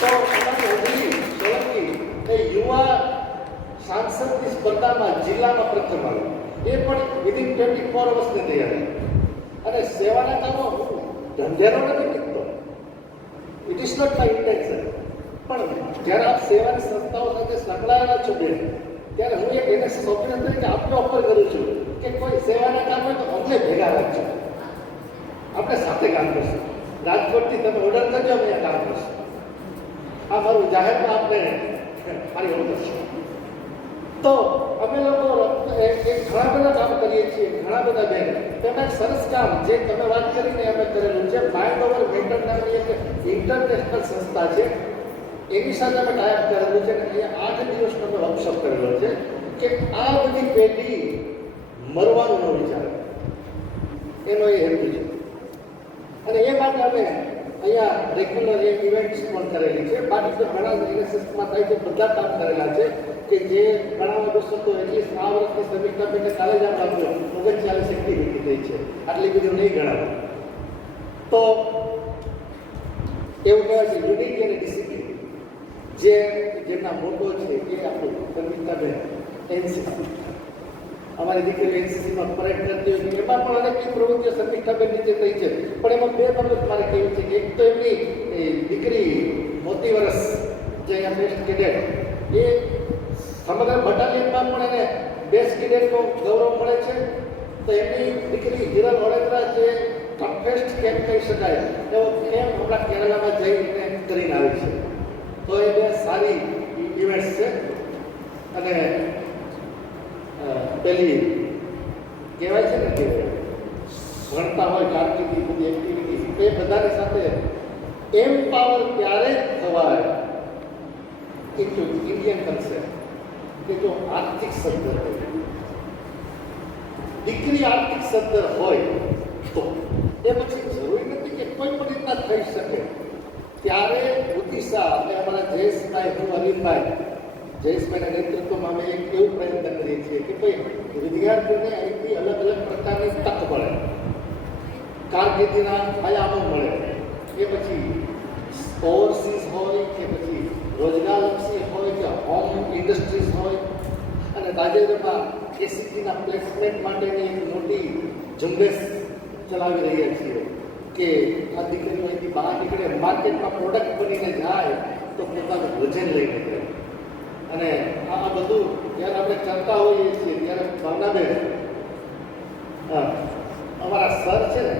તો અમારી હોબળી સોલંકી એ યુવા સાંસદની સ્પર્ધામાં જિલ્લામાં પ્રથમ આવ્યું, એ પણ વિધિન 24 અવર્સની તૈયારી. અને સેવાના કામો ધંધેરો નથી નીકળતો, it is not my intention. પણ જ્યારે આપ સેવાની સંસ્થાઓ સાથે સંકળાયેલા છો બેન, ત્યારે હું એક NSS ઓફિસર તરીકે આપને ઓફર કરું છું કે કોઈ સેવાના કામ હોય તો અમને ભેગા રાખજો, આપણે સાથે કામ કરશું. રાજકોટથી તમે ઓર્ડર કરજો, અમે કામ કરશું. આ મારું જાહેરમાં આપને મારી ઓફર છે. તો અમે લોકો ઘણા બધા કામ કરીએ છીએ, ઘણા બધા બેન. તેમાં એક સરસ કામ જે તમે વાત કરીને અમે કરેલું છે, માઇન્ડ ઓવર મેટર નામની એક ઇન્ટરનેશનલ સંસ્થા છે, એની સાથે અમે ટાઈપ કરેલું છે. અને અહીંયા 8 દિવસનો અમે વર્કશોપ કરેલો છે કે આ બધી પેઢી મરવાનું ન વિચારે, એનો એ હેતુ છે. અને એ માટે અમે અહીંયા રેગ્યુલર ઇવેન્ટ્સ પણ કરેલી છે. બાકી તો ઘણા NSSમાં થાય છે, બધા કામ કરેલા છે કે જે ઘણા વર્ષો તો એટલીસ્ટ આ વર્ષની સમીક્ષા પેટે કાલે જ આમ આપ્યો 39 એક્ટિવિટી થઈ છે, આટલી બધી નહીં ગણાવે. તો એવું કહેવાય છે યુનિટી અને ડિસિપ્લિન જેમના મોટો છે એ આપણું સમીક્ષાબેન NCC. અમારી દીકરી NCCમાં પરેડ કરતી હોય, એમાં પણ અનેક પ્રવૃત્તિઓ સમીક્ષાબેન નીચે થઈ છે. પણ એમાં 2 બાબત મારે કહેવું છે કે એક તો એમની દીકરી મોતી વરસ જે અહીંયા બેસ્ટ કેડેટ, એ સમગ્ર બટાલિયનમાં પણ એને બેસ્ટ કેડેટનો ગૌરવ મળે છે. તો એમની દીકરી હિરલ વડોદરા જે ટફેસ્ટ કેમ્પ કહી શકાય એવો કેમ્પ હમણાં કેરળમાં જઈને કરીને આવી છે. તો એ 2 સારી ઇવેન્ટ્સ છે. અને પેલી કહેવાય છે ને કે ભણતા હોય કારકિર્દી બધી એક્ટિવિટી એ બધાની સાથે એમ્પાવર ત્યારે જ થવાય એક તો ઇન્ડિયન કન્સેપ્ટ કે જો આર્થિક સદ્ધર હોય, દીકરી આર્થિક સદ્ધર હોય તો એ પછી જરૂરી નથી કે કોઈ પણ રીતના થઈ શકે. ત્યારે ઉદિશા અને અમારા જયેશભાઈ, હું અનિલભાઈ, જયેશભાઈના નેતૃત્વમાં અમે એક એવું પ્રયત્ન કરીએ છીએ કે ભાઈ વિદ્યાર્થીઓને અહીંથી અલગ અલગ પ્રકારની તક મળે, કારકિર્દીના આયામો મળે. એ પછી ઓવરસીઝ હોય કે પછી રોજગારલક્ષી હોય કે હોમ ઇન્ડસ્ટ્રીઝ હોય. અને તાજેતરમાં એસીટીના પ્લેસમેન્ટ માટેની એક મોટી ઝુંબેશ ચલાવી રહ્યા છીએ કે આ દીકરીઓ અહીંથી બહાર નીકળે, માર્કેટમાં પ્રોડક્ટ બનીને જાય તો પોતાનું વજન લઈને જાય. અને આ બધું જ્યારે આપણે કરતા હોઈએ છીએ ત્યારે ભાવનાબેન, અમારા સર છે ને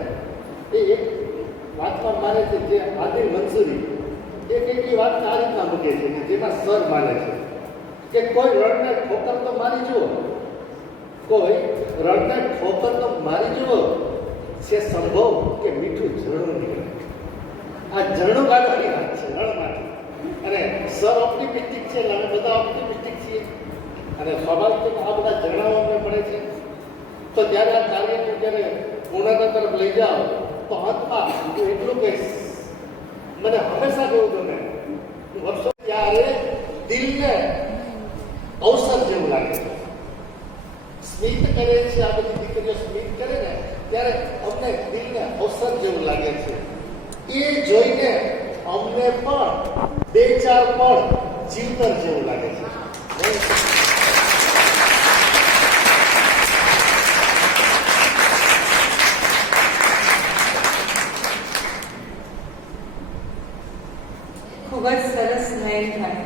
એ એક વાતમાં માને છે, જે આદિલ મંસૂરી એ કેટલી વાત આ રીતના મૂકે છે કે જેમાં સર માને છે કે કોઈ રણને ઠોકર તો મારી જુઓ, કોઈ રણને ઠોકર તો મારી જુઓ, છે સંભવ કે મીઠું ઝરણું નીકળે. આ ઝરણું કાઢવાની વાત છે રણમાંથી. અને સર ઓપ્ટિમિસ્ટિક છે એટલે અમે બધા ઓપ્ટિમિસ્ટિક છીએ. અને સ્વાભાવિક આ બધા ઝરણાઓ અમને મળે છે. તો ત્યારે આ કાર્યને જ્યારે પૂર્ણતા તરફ લઈ જાઓ તો અંતમાં હું એટલું કહીશ, મને હંમેશા કેવું ગમે, હું વર્ષો ત્યારે દિલને અવસર જેવું લાગે છે. સ્મિત કરે છે આ બધી દીકરીઓ, સ્મિત કરે ને ત્યારે અમને દિલને અવસર જેવું લાગે છે. એ જોઈને અમને પણ બે ચાર પળ જીવતર જેવું લાગે છે. ખૂબ જ સરસ નયન થાય.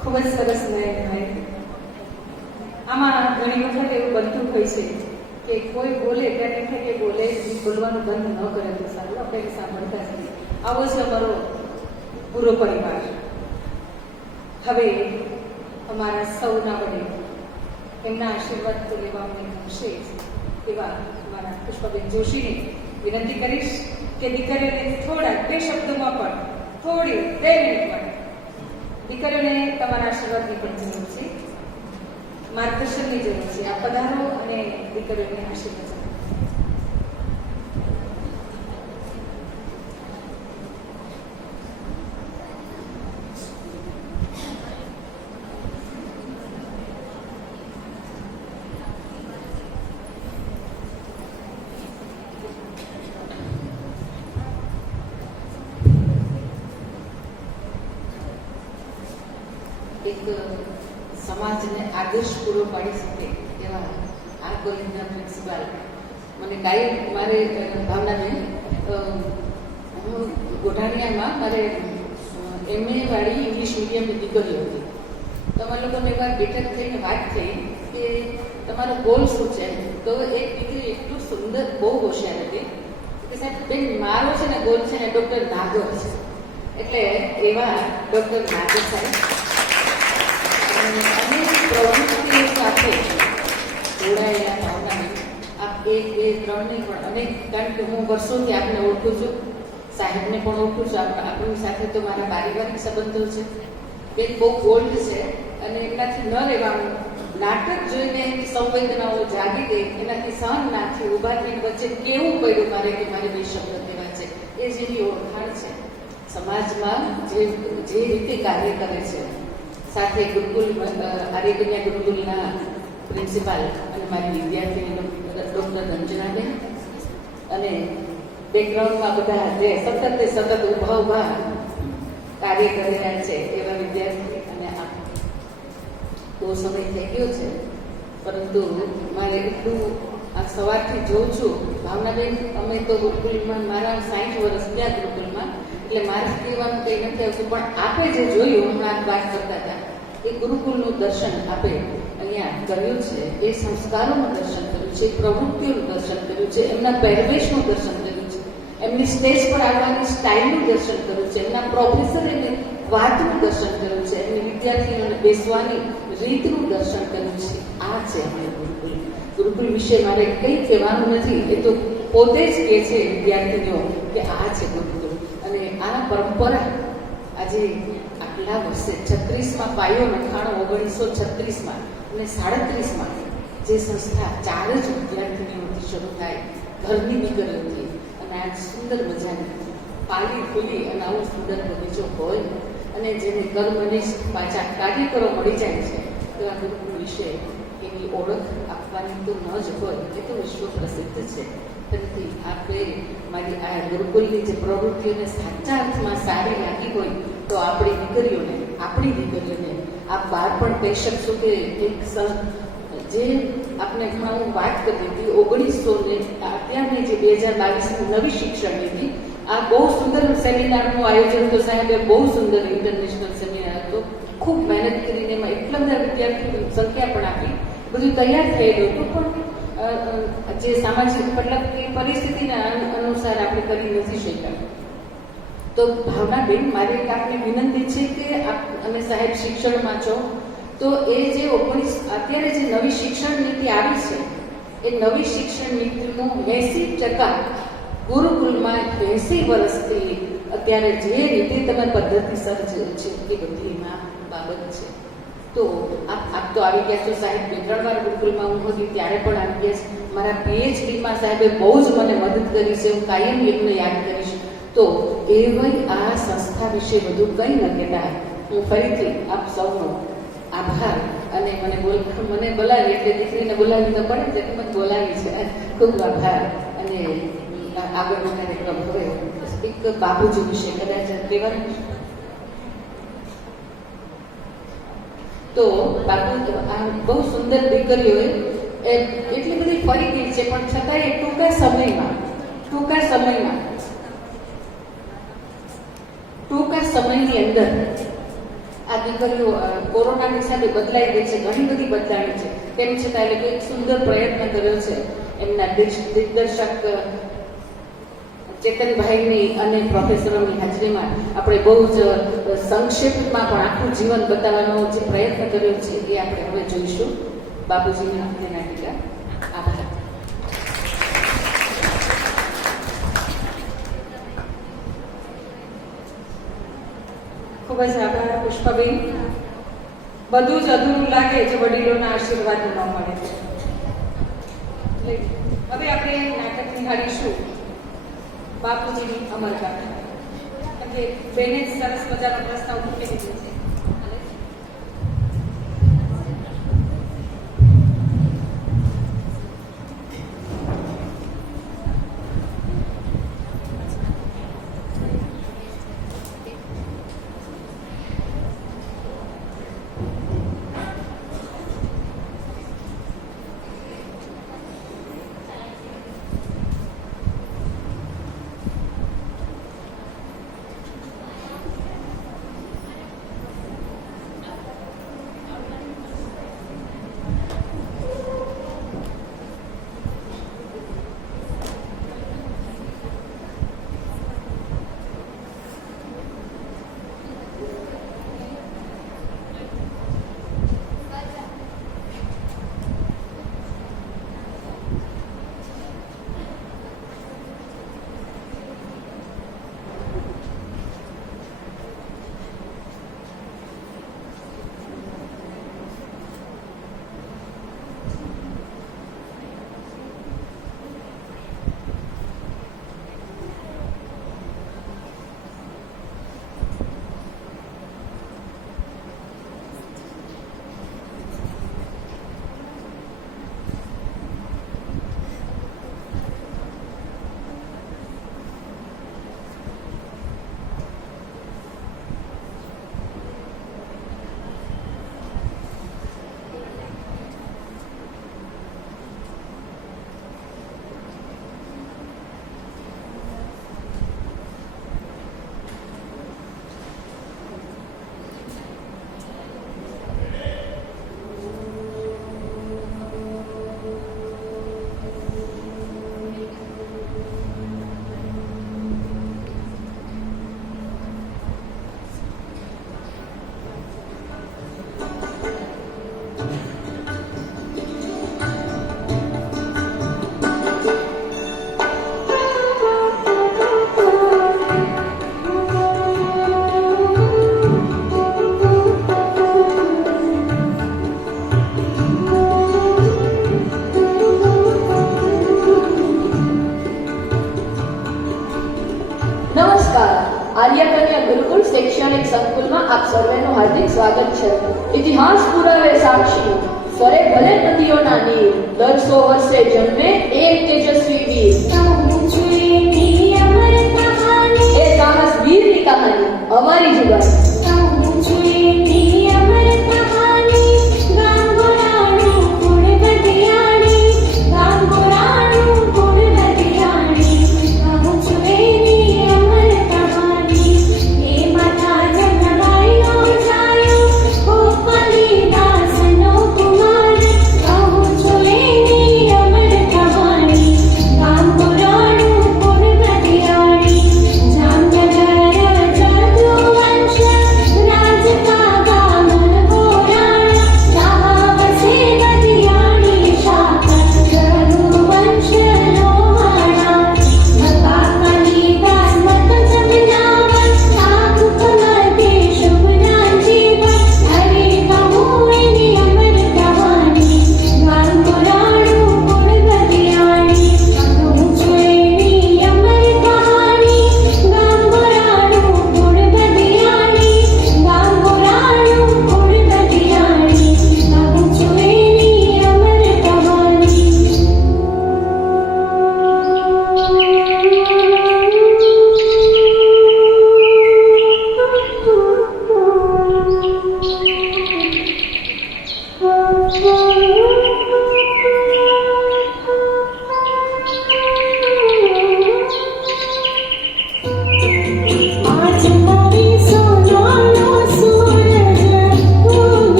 ખૂબ જ સરસ નયન થાય. આમાં ઘણી વખત એવું બનતું હોય છે કે કોઈ બોલે ત્યારે એમ થાય કે બોલવાનું બંધ ન કરે તો સારું, આપણે એને સાંભળતા જઈએ. આવો છે અમારો પૂરો પરિવાર. હવે અમારા સૌના વડે એમના આશીર્વાદ તો લેવા અમને ગમશે જ. એવા અમારા પુષ્પાબેન જોશીને વિનંતી કરીશ કે દીકરીઓને થોડા 2 શબ્દોમાં પણ થોડી 2 મિનિટ માટે દીકરીઓને તમારા આશીર્વાદની પણ જરૂર છે, માર્ગદર્શનની જરૂર છે. આ પધારો અને દીકરીઓને આશીર્વાદ આપો. એક સમાજને આદર્શ પૂરો પાડી શકે એવા આ કોલેજના પ્રિન્સિપાલ મને કાયમ મારે ભાવનાબેન, હું ગોઢાણીયામાં મારે MA વાળી ઇંગ્લિશ મીડિયમની દીકરીઓ હતી. તો અમે લોકોને એકવાર બેઠક થઈને વાત થઈ કે તમારો ગોલ શું છે? તો એક દીકરી એટલું સુંદર, બહુ હોશિયાર હતી કે સાહેબ બેન મારો છે ને ગોલ છે ને ડૉક્ટર નાગર છે. એટલે એવા ડૉક્ટર નાગર સાહેબ અનેક પ્રવૃત્તિઓ સાથે જોડાયેલા ભાવનાબેન, આપ 1, 2, 3 નહીં પણ અનેક, કારણ કે હું વર્ષોથી આપને ઓળખું છું, સાહેબને પણ ઓળખું છું. આપણી સાથે તો મારા પારિવારિક સંબંધો છે. બેન બહુ બોલ્ડ છે અને એમનાથી ન રહેવાનું. નાટક જોઈને એની સંવેદનાઓ જાગી ગઈ, એનાથી સહન ના થયું, ઊભા થઈને વચ્ચે કેવું પડ્યું મારે કે મારે 2 શબ્દ કહેવા છે. એ જેની ઓળખાણ છે, સમાજમાં જે રીતે કાર્ય કરે છે. સાથે ગુરુકુલ આર્યકન્યા ગુરુકુલના પ્રિન્સિપાલ અને મારી વિદ્યાર્થીની ડૉક્ટર રંજનાબેન, અને બેકગ્રાઉન્ડમાં બધા જે સતત ઊભા કાર્ય કરી રહ્યા છે એવા વિદ્યાર્થી. અને આ બહુ સમય થઈ ગયો છે, પરંતુ મારે એટલું આ સવારથી જોઉં છું ભાવનાબેન, અમે તો ગુરુકુલમાં મારા 60 વર્ષ ગયા ગુરુકુલમાં, એટલે મારે કહેવાનું કંઈ નથી આવતું, પણ આપે જે જોયું હમણાં આપ વાત કરતા હતા એ ગુરુકુળનું દર્શન આપે અહીંયા કર્યું છે, એ સંસ્કારોનું દર્શન કર્યું છે, પ્રવૃત્તિઓનું દર્શન કર્યું છે, એમના પહેરવેશનું દર્શન કર્યું છે, એમની સ્ટેજ પર આવવાની સ્ટાઇલનું દર્શન કર્યું છે, એમના પ્રોફેસર એમની વાતનું દર્શન કર્યું છે, એમની વિદ્યાર્થીઓને બેસવાની રીતનું દર્શન કર્યું છે. આ છે અમારું ગુરુકુળ. ગુરુકુળ વિશે મારે કંઈ કહેવાનું નથી, એ તો પોતે જ કહે છે વિદ્યાર્થીઓ કે આ છે ગુરુકુળ. અને આ પરંપરા આજે આટલા વર્ષે 36માં પાયો નખાણો 1936માં અને 37માં જે સંસ્થા 4 જ વિદ્યાર્થીનીઓથી શરૂ થાય, ઘરની દીકરીઓથી, અને આ સુંદર મજાની પાલી ખુલી અને આવું સુંદર બગીચો હોય અને જેને કર્મનિષ્ઠ પાછા કાર્યકરો મળી જાય છે, તો આ ગુરુકુળ વિશે એની ઓળખ આપવાની તો ન જ હોય, એ તો વિશ્વ પ્રસિદ્ધ છે. તેથી આપણે મારી આ ગુરુકુલની જે પ્રવૃત્તિઓને સાચા અર્થમાં સારી લાગી હોય તો આપણી દીકરીઓને આપ બહાર પણ કહી શકશો કે એક જે આપણે હમણાં હું વાત કરી હતી 1900 અત્યારની જે 2022ની નવી શિક્ષણ નીતિ, આ બહુ સુંદર સેમિનારનું આયોજન તો સાહેબે બહુ સુંદર ઇન્ટરનેશનલ સેમિનાર હતો. ખૂબ મહેનત કરીને એમાં એટલા બધા વિદ્યાર્થીઓની સંખ્યા પણ આપી, બધું તૈયાર થયેલું હતું, પણ જે સામાજિક મતલબ કે પરિસ્થિતિના અનુસાર આપણે કરી નથી શક્યા. તો ભાવનાબેન, મારી એક આપને વિનંતી છે કે અમે સાહેબ શિક્ષણમાં છો, તો એ જે અત્યારે જે નવી શિક્ષણ નીતિ આવી છે, એ નવી શિક્ષણ નીતિનું 80% ગુરુકુલમાં 80 વર્ષથી અત્યારે જે રીતે તમે પદ્ધતિસર છે એ બધી એમાં બાબત છે. તો આપ તો આવી ગયા છો સાહેબ, 2-3 વાર ગુરુકુલમાં હું હતી ત્યારે પણ આવી ગયા છે. મારા PhDમાં સાહેબે બહુ જ મને મદદ કરી છે, હું કાયમ એમને યાદ કરીશ. તો એવી આ સંસ્થા વિશે વધુ કંઈ ન કહેતા હું ફરીથી આપ સૌનો આભાર. અને મને બોલાવી એટલે દીકરીને બોલાવી તો પડે છે, મને બોલાવી છે, ખૂબ આભાર. અને આગળનો કાર્યક્રમ હવે એક બાપુજી વિશે કદાચ કહેવાનું. તો બાપુ આ બહુ સુંદર દીકરીઓએ એટલી બધી ફરી ગઈ છે, પણ છતાંય ટૂંકા સમયની અંદર આ દીકરીઓ કોરોનાની સાથે બદલાઈ ગઈ છે, ઘણી બધી બદલાણી છે. તેમ છતાં એ લોકો એક સુંદર પ્રયત્ન કર્યો છે. એમના દિગ્દર્શક ચેતનભાઈની અને પ્રોફેસરોની હાજરીમાં આપણે બહુ જ સંક્ષેપમાં પણ આખું જીવન બતાવવાનો જે પ્રયત્ન કર્યો છે એ આપણે હવે જોઈશું. બાપુજીની નાટિકા. આભાર. ખૂબ જ આભાર પુષ્પાબેન. બધું જ અધૂરું લાગે જે વડીલોના આશીર્વાદ ન મળે. હવે આપણે નાટક નિહાળીશું બાપુજીની અમરગાથા. એટલે બેને જ સરસ મજાનો પ્રસ્તાવ મૂકી દીધો છે. આર્ય કન્યા ગુરુકુળ શૈક્ષણિક સંકુલમાં આપ સર્વેનું હાર્દિક સ્વાગત છે. ઇતિહાસ પુરાવે સાક્ષી સ્વરે ભલે નદીઓના નીર, દર 100 વર્ષે જન્મે એક તેજસ્વી વીર. એ સાહસ વીરની કહાની અમારી જુબાની.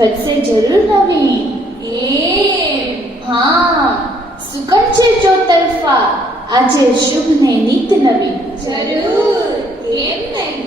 ઘટશે જરૂર નવી. હા, સુકન છે ચોતરફા આજે શુભ ને નીત નવી. જરૂર, કેમ નહીં?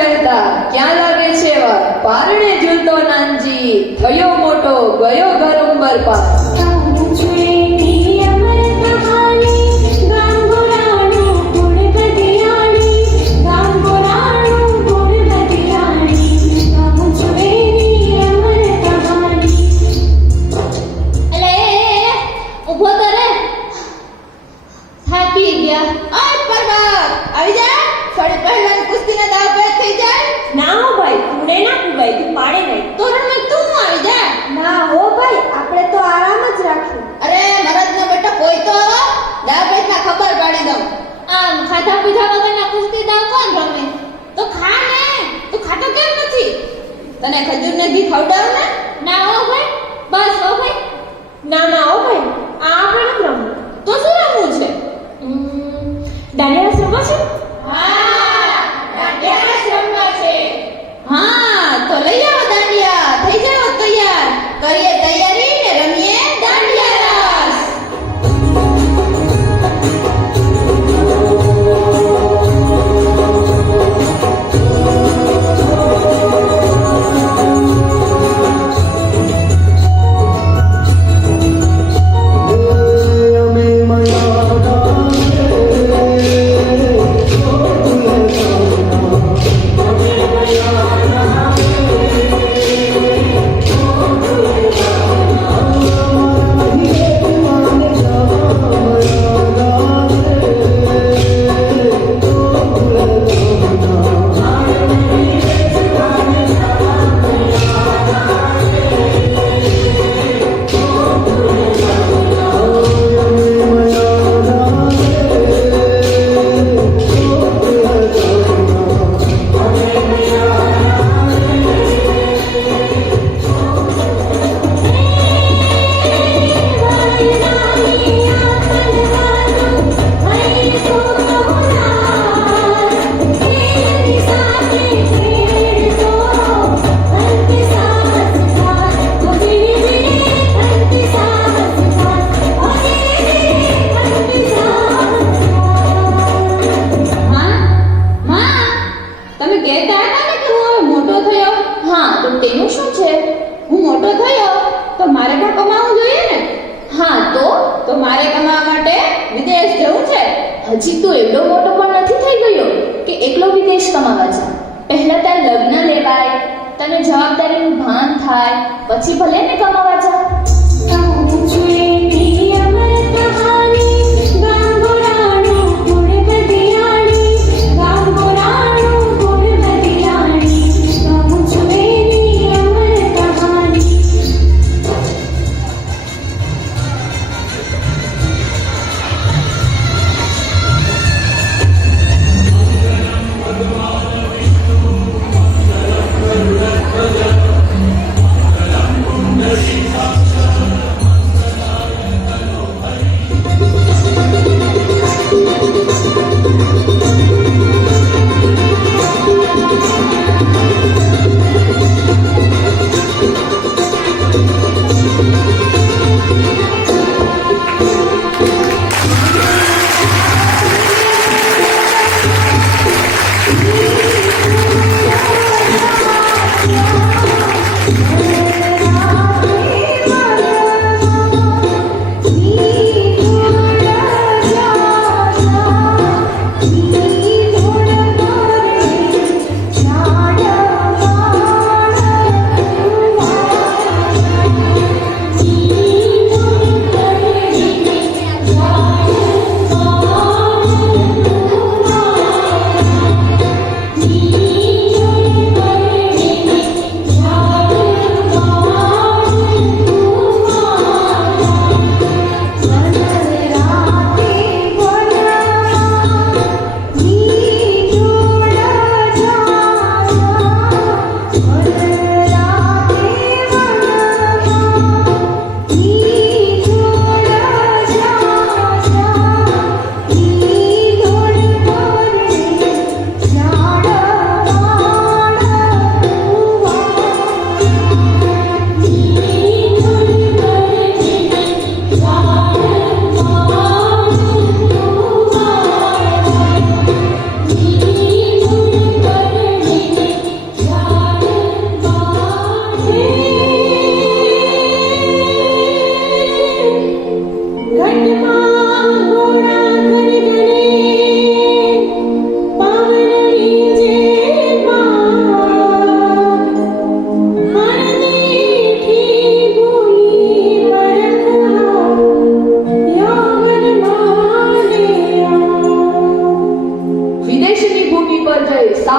વહેતા ક્યાં લાગે છે વાર પારણે ઝૂલતો નાનજી થયો મોટો ગયો ઘર ઉંબર પાર ના હો ભાઈ તું ના કુબાઈ તું પાડે નહીં તોરણમાં તું આવી જા. ના હો ભાઈ આપણે તો આરામ જ રાખ્યું. અરે મરદનો બેટો કોઈ તો આવો. દાવેતના ખબર પાડી દઉં. આમ ખાધા પીધા વગરના કુસ્તી દાવ કોણ રમે? તો ખા ને. તું ખાતો કેમ નથી? તને ખજૂરને ઘી ખવડાવું ને? ના હો ભાઈ. બસ હો ભાઈ. ના હો ભાઈ આ આપણે નથી રમવું તો શું રમવું છે? દાંડિયા રમવા છે હા, દાંડિયા રમવા છે. હા, તો લઈ આવો દાંડિયા. થઈ જાઓ તૈયાર. કરીએ તૈયારી ને રમીએ દાંડિયા રસ. તેનું શું છે? હું મોટો થયો તો મારે પણ કમાવું જોઈએ ને? હા તો મારે કમાવા માટે વિદેશ જવું છે. હજી તું એવડો મોટો પણ નથી થઈ ગયો કે એકલો વિદેશ કમાવા જા. પહેલા તાર લગ્ન લેવાય, તને જવાબદારીનું ભાન થાય, પછી ભલે ને કમાવા જા.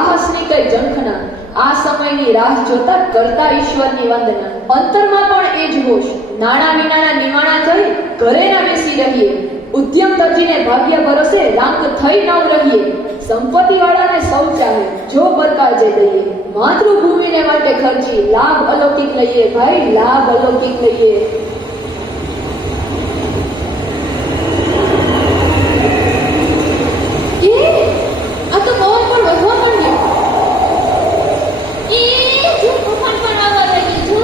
સાહસની કઈ ઝંખના, આ સમયની રાહ જોતા કરતા ઈશ્વરની વંદના. અંતરમાં પણ એ જ હોશ, નાણા વિનાના નિવાણા થઈ ઘરે ના બેસી રહીએ, ઉદ્યમ તજીને ભાગ્ય ભરોસે રાંક થઈ ન રહીએ. સંપત્તિ વાળાને સૌ ચાહે, જો બરકાજે દઈએ, માતૃભૂમિને માટે ખર્ચી લાભ અલૌકિક લઈએ, ભાઈ લાભ અલૌકિક લઈએ. આ તો પવન પણ વધવા માંડ્યો. જો તોફાન પણ આવવા લાગ્યું. જો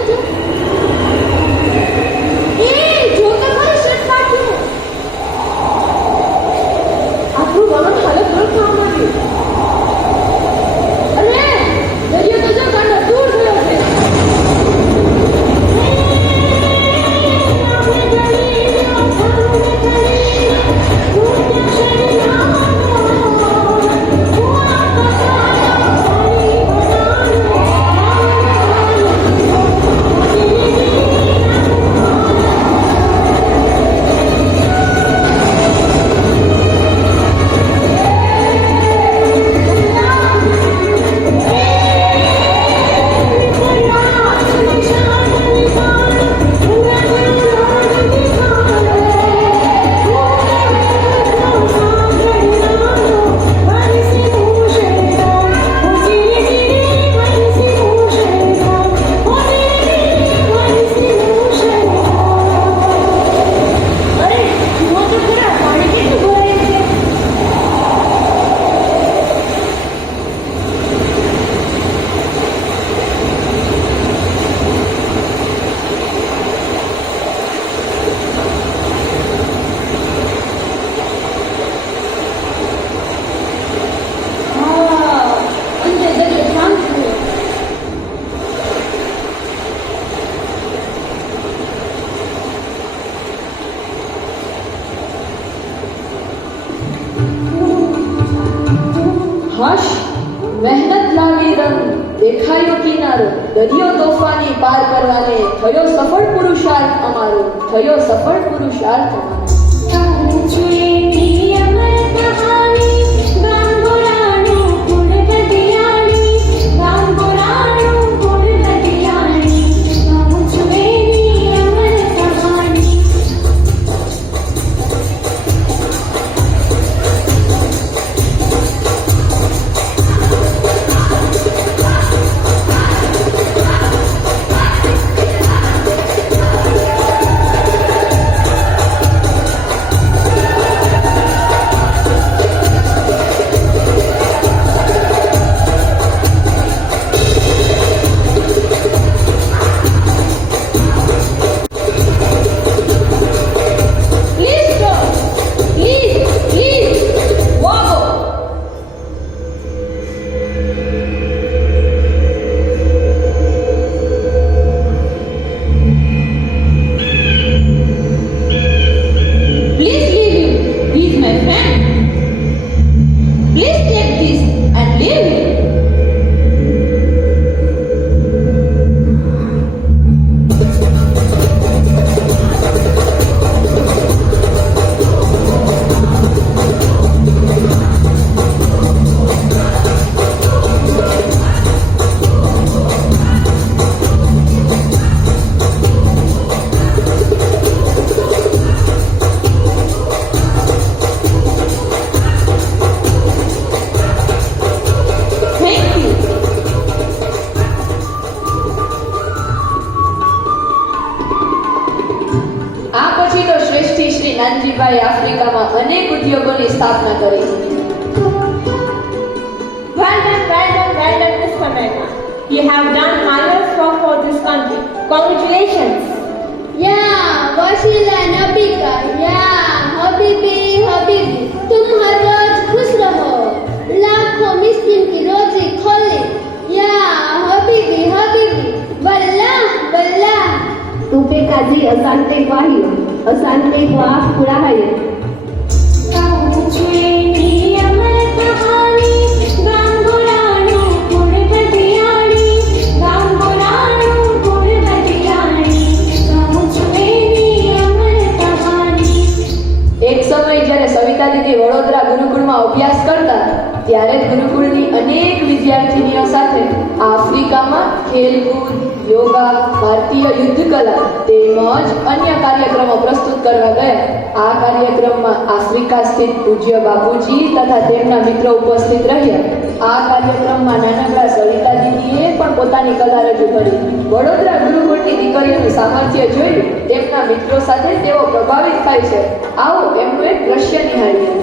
જો તો ખરી શેઠ કાઢ્યું. આપણું વલણ હાલત ન થવા માંડ્યું. અરે દરિયો તો જો કાંડો દૂર થયો છે. હશ, મહેનત લાવી રંગ, દેખાયો કિનારો, દરિયો તોફાની પાર કરવાને થયો સફળ પુરુષાર્થ અમારો, થયો સફળ પુરુષાર્થ અમારો. નાનજીભાઈ આફ્રિકામાં અનેક ઉદ્યોગોની સ્થાપના કરી. Well done, Mr. Mehta. You have done marvelous work for this country. Congratulations. या वसीला नबी का या हबीबी हबीबी तुम हर रोज खुश रहो, लाखों मिस्किन की रोजी खोले. या हबीबी हबीबी वल्लाह वल्लाह. तुपे काजी असांते वाहियो, असांते वाफ कुड़ाहायो. એક સમય જ્યારે સવિતા દીદી વડોદરા ગુરુકુળમાં અભ્યાસ કરતા ત્યારે ગુરુકુળની અનેક વિદ્યાર્થીઓ વિદ્યાર્થીનીઓ સાથે આફ્રિકામાં ખેલકૂદ, યોગા, ભારતીય યુદ્ધ કલા તેમજ અન્ય કાર્યક્રમો પ્રસ્તુત કરવા ગયા. આ કાર્યક્રમમાં આફ્રિકા સ્થિત પૂજ્ય બાપુજી તથા તેમના મિત્રો ઉપસ્થિત રહ્યા. આ કાર્યક્રમમાં નાનકડા સરિતા દીદીએ પણ પોતાની કલા રજૂ કરી. વડોદરા ગુરુકુળની દીકરીઓનું સામર્થ્ય જોઈ તેમના મિત્રો સાથે તેઓ પ્રભાવિત થાય છે. આવો એમનું એક દ્રશ્ય નિહાળીએ.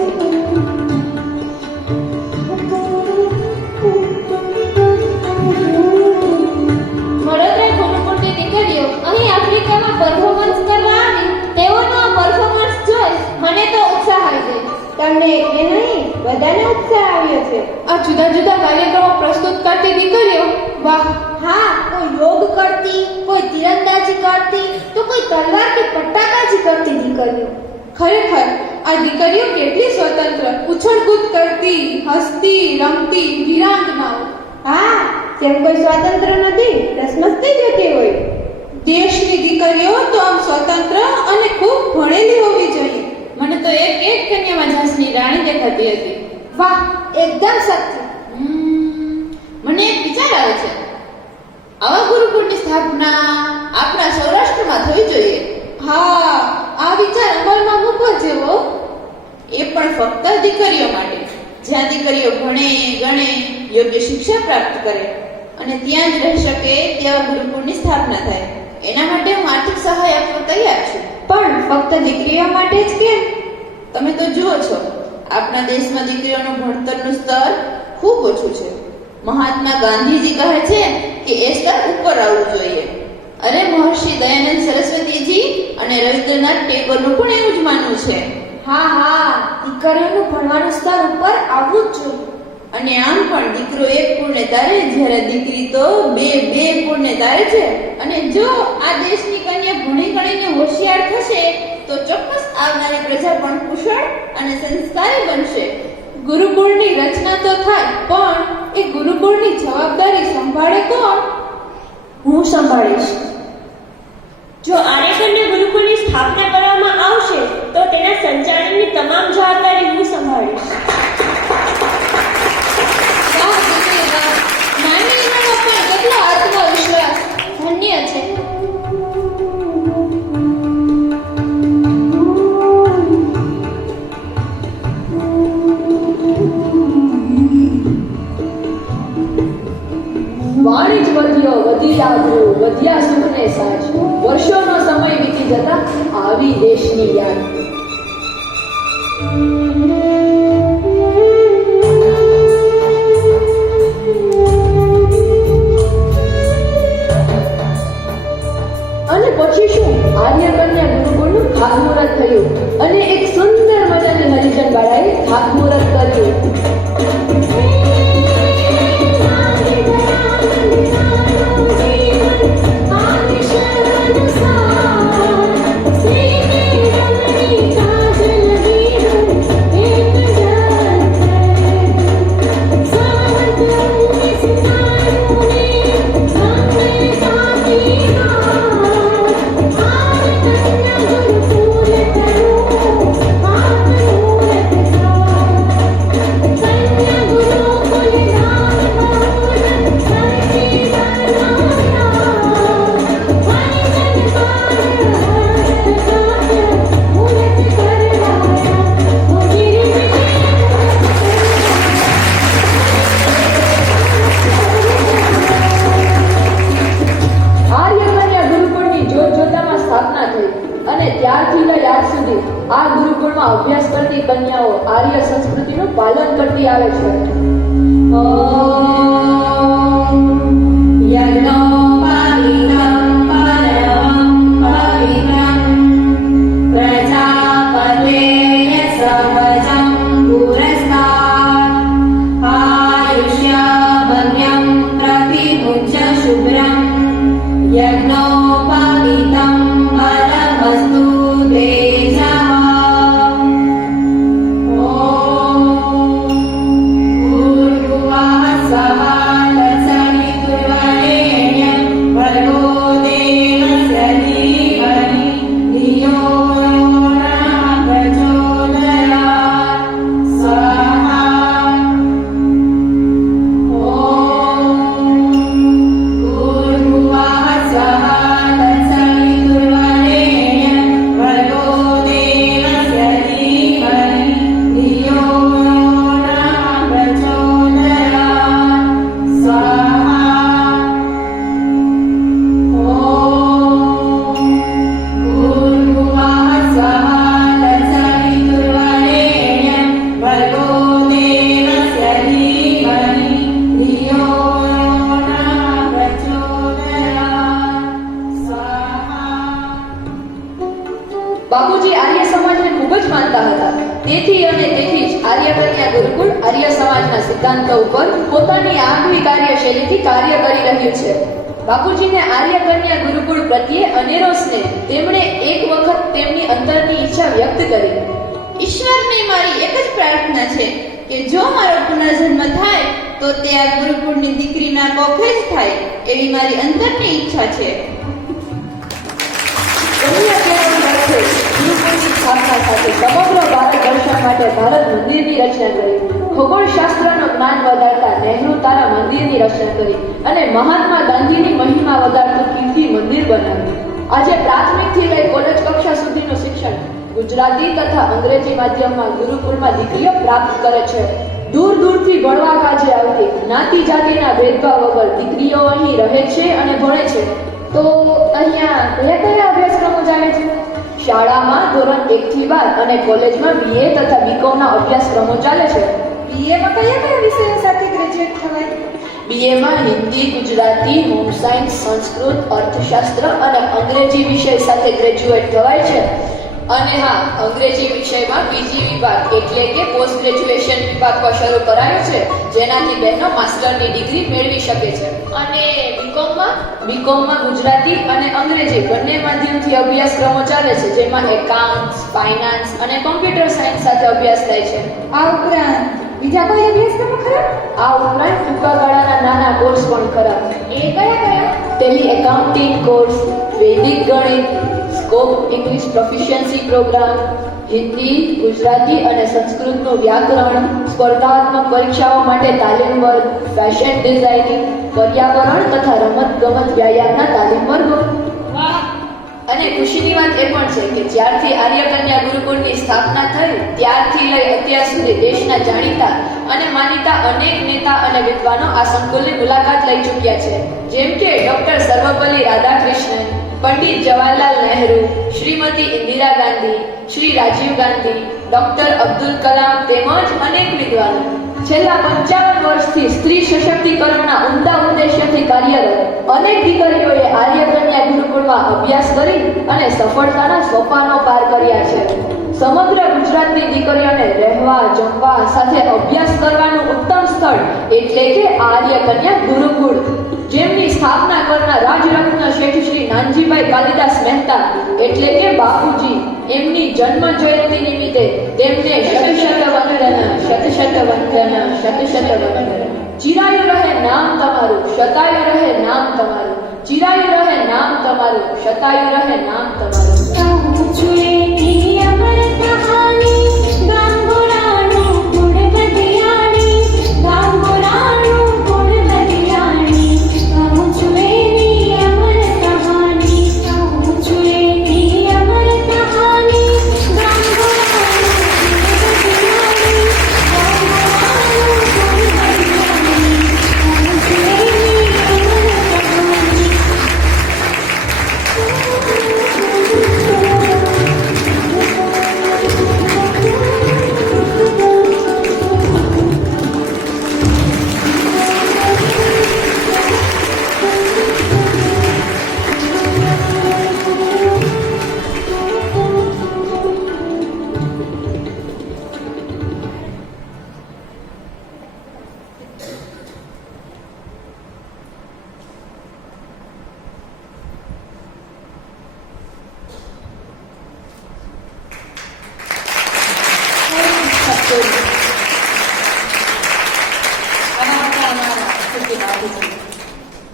વડોદરા ગુરુકુળની દીકરીઓ અહીં આફ્રિકામાં પરફોર્મન્સ કરવા આવી. તેઓનો આ પરફોર્મન્સ જોઈ મને તો ઉત્સાહ આવી ગયો. તમને એટલે નહીં, બધાને ઉત્સાહ આવ્યો છે. આ જુદા જુદા કાર્યક્રમો પ્રસ્તુત કરતી દીકરીઓ, વાહ! હા, કોઈ યોગ કરતી, કોઈ તીરંદાજી કરતી, તો કોઈ તલવાર કે પટ્ટાબાજી કરતી દીકરીઓ. ખરેખર આ દીકરીઓ કેટલી સ્વતંત્ર, ઉછળકૂદ કરતી, હસતી, રમતી વીરાંગનાઓ. હા, જેમ કોઈ સ્વાતંત્ર્ય નથી, રસમસ્તી જતી હોય. દેશની દીકરીઓ તો આમ સ્વતંત્ર અને ખૂબ ભણેલી હોવી જોઈએ. મને તો એક કન્યામાં ઝાંસીની રાણી દેખાતી હતી. વાહ, એકદમ સત્ય. મને એક વિચાર આવે છે. આવા ગુરુકુળની સ્થાપના આપણા સૌરાષ્ટ્રમાં થવી જોઈએ. હા, આ વિચાર અમલમાં મૂકવો જેવો. એ પણ ફક્ત દીકરીઓ માટે, જ્યાં દીકરીઓ ભણે, ગણે, યોગ્ય શિક્ષા પ્રાપ્ત કરે અને ત્યાં જ રહી શકે તેવા ગુરુકુળની સ્થાપના થાય. એના માટે હું આર્થિક સહાય આપવા તૈયાર છું. પણ ફક્ત દીકરીઓ માટે જ કેમ? તમે તો જુઓ છો, આપણા દેશમાં દીકરીઓનું ભણતરનું સ્તર ખૂબ ઓછું છે. મહાત્મા ગાંધીજી કહે છે કે એ સ્તર ઉપર આવવું જોઈએ. અરે મહર્ષિ દયાનંદ સરસ્વતીજી અને રવિન્દ્રનાથ ટેગોરનું પણ એવું જ માનવું છે. હા હા, દીકરીઓનું ભણવાનું સ્તર ઉપર આવવું જ જોઈએ. અને આમ પણ દીકરો એક કુળને તારે, જ્યારે દીકરી તો બે કુળને તારે છે. અને જો આ દેશની કન્યા ભણી ગણીને હોશિયાર થશે તો ચોક્કસ આવનારી પ્રજા પણ કુશળ અને સંસ્કારી બનશે. ગુરુકુળની રચના તો થાય, પણ એ ગુરુકુળની જવાબદારી સંભાળે કોણ? હું સંભાળીશ. જો આર્યકન્યા ગુરુકુળની સ્થાપના કરવામાં આવશે તો તેના સંચાલનની તમામ જવાબદારી હું સંભાળીશ. વાહ દીકરી વાહ! નાની ઉંમરમાં પણ કેટલો આત્મવિશ્વાસ! ધન્ય છે. વાણિજ વધ્યો, વધી આબરૂ, વધ્યા સુખને સાજ. વર્ષોનો સમય વીતી જતા આવી દેશની યાદ. અને પછી શું? આર્યકન્યા ગુરુકુળનું ખાતમુહૂર્ત થયું અને એક સુંદર મજાની હરિજન વાળાએ ખાતમુહૂર્ત કર્યું. અભ્યાસ કરતી કન્યાઓ આર્ય સંસ્કૃતિનું પાલન કરતી આવે છે. सा તેથી અને તેથી જ આર્ય કન્યા ગુરુકુળ આર્ય સમાજના સિદ્ધાંતો ઉપર પોતાની આગવી કાર્યશૈલીથી કાર્ય કરી રહ્યું છે. બાપુજીને આર્ય કન્યા ગુરુકુળ પ્રત્યે અનેરો સ્નેહ. તેમણે એક વખત તેમની અંતરની ઈચ્છા વ્યક્ત કરી. ઈશ્વરને મારી એક જ પ્રાર્થના છે કે જો મારો પુનર્જન્મ થાય તો તે આ ગુરુકુળની દીકરીના કોખે જ થાય એવી મારી અંતરની ઈચ્છા છે. કન્યા કેળવણી અર્થે ગુરુકુળની સ્થાપના સાથે સમગ્ર ભારત દર્શન માટે ભારત મંદિરની રચના કરી. ખગોળશાસ્ત્રનું જ્ઞાન વધારતા નહેરુ તારા મંદિરની રચના કરી અને મહાત્મા ગાંધીની મહિમા વધારતું કીર્તિ મંદિર બનાવ્યું. આજે પ્રાથમિકથી લઈ કોલેજ કક્ષા સુધીનું શિક્ષણ ગુજરાતી તથા અંગ્રેજી માધ્યમમાં ગુરુકુળમાં દીકરીઓ પ્રાપ્ત કરે છે. દૂર દૂરથી ભણવા કાજે આવતી જ્ઞાતિ જાતિના ભેદભાવ વગર દીકરીઓ અહીં રહે છે અને ભણે છે. તો અહીંયા કયા કયા અભ્યાસક્રમો ચાલે છે? શાળામાં ધોરણ 1 થી 12 અને કોલેજમાં BA તથા BCom ના અભ્યાસક્રમો ચાલે છે. બીએમાં કયા કયા વિષયો સાથે ગ્રેજ્યુએટ થવાય? BA માં હિન્દી, ગુજરાતી, હોમ સાયન્સ, સંસ્કૃત, અર્થશાસ્ત્ર અને અંગ્રેજી વિષય સાથે ગ્રેજ્યુએટ થવાય છે. અને હા, અંગ્રેજી વિષયમાં PG વિભાગ એટલે કે પોસ્ટ ગ્રેજ્યુએશન વિભાગ પણ શરૂ કરાયો છે, જેનાથી બહેનો માસ્ટરની ડિગ્રી મેળવી શકે છે. અને બીકોમમાં ગુજરાતી અને અંગ્રેજી બંને માધ્યમથી અભ્યાસક્રમો ચાલે છે, જેમાં એકાઉન્ટ્સ, ફાઇનાન્સ અને કોમ્પ્યુટર સાયન્સ સાથે અભ્યાસ થાય છે. આ ઉપરાંત બીજા કોઈ અભ્યાસક્રમો ખરા? આ ઉપરાંત ટૂંકા ગાળાના નાના કોર્સ પણ ખરા. એ કયા કયા? ટેલી એકાઉન્ટિંગ કોર્સ, વૈદિક ગણિત, scope English proficiency programme, Hindi, Gujarati અને સંસ્કૃતનું વ્યાકરણ, સ્પર્ધાત્મક પરીક્ષાઓ માટે તાલીમ વર્ગ, ફેશન ડિઝાઇનિંગ, પર્યાવરણ તથા રમત-ગમત વ્યાયામના તાલીમ વર્ગો. અને ખુશીની વાત એ પણ છે કે જ્યારથી આર્ય કન્યા ગુરુકુળની સ્થાપના થઈ ત્યારથી લઈ અત્યાર સુધી દેશના જાણીતા અને માનીતા અનેક નેતા અને વિદ્વાનો આ સંકુલની મુલાકાત લઈ ચૂક્યા છે, જેમ કે ડોક્ટર સર્વપલ્લી રાધાકૃષ્ણન, પંડિત જવાહરલાલ નહેરુ, શ્રીમતી ઇન્દિરા ગાંધી, શ્રી રાજીવ ગાંધી, ડોક્ટર અબ્દુલ કલામ તેમજ અનેક વિદ્વાનો. છેલ્લા 55 વર્ષથી સ્ત્રી સશક્તિકરણના ઉમદા ઉદ્દેશ્યથી કાર્યરત અનેક દીકરીઓએ આર્ય કન્યા ગુરુકુળમાં અભ્યાસ કરી અને સફળતાના સોપાનો પાર કર્યા છે. સમગ્ર ગુજરાતની દીકરીઓને રહેવા, જમવા સાથે અભ્યાસ કરવાનું ઉત્તમ સ્થળ એટલે કે આર્ય કન્યા ગુરુકુળ, જેમની સ્થાપના કરનાર રાજરત્ન શેઠ શ્રી નાનજીભાઈ કાલિદાસ મહેતા એટલે કે બાપુજી, એમની જન્મ જયંતિ નિમિત્તે તેમને શત વંદન. ચિરાયુ રહે નામ તમારું, શતાયુ રહે નામ તમારું, ચિરાયુ રહે નામ તમારું, શતાયુ રહે નામ તમારું.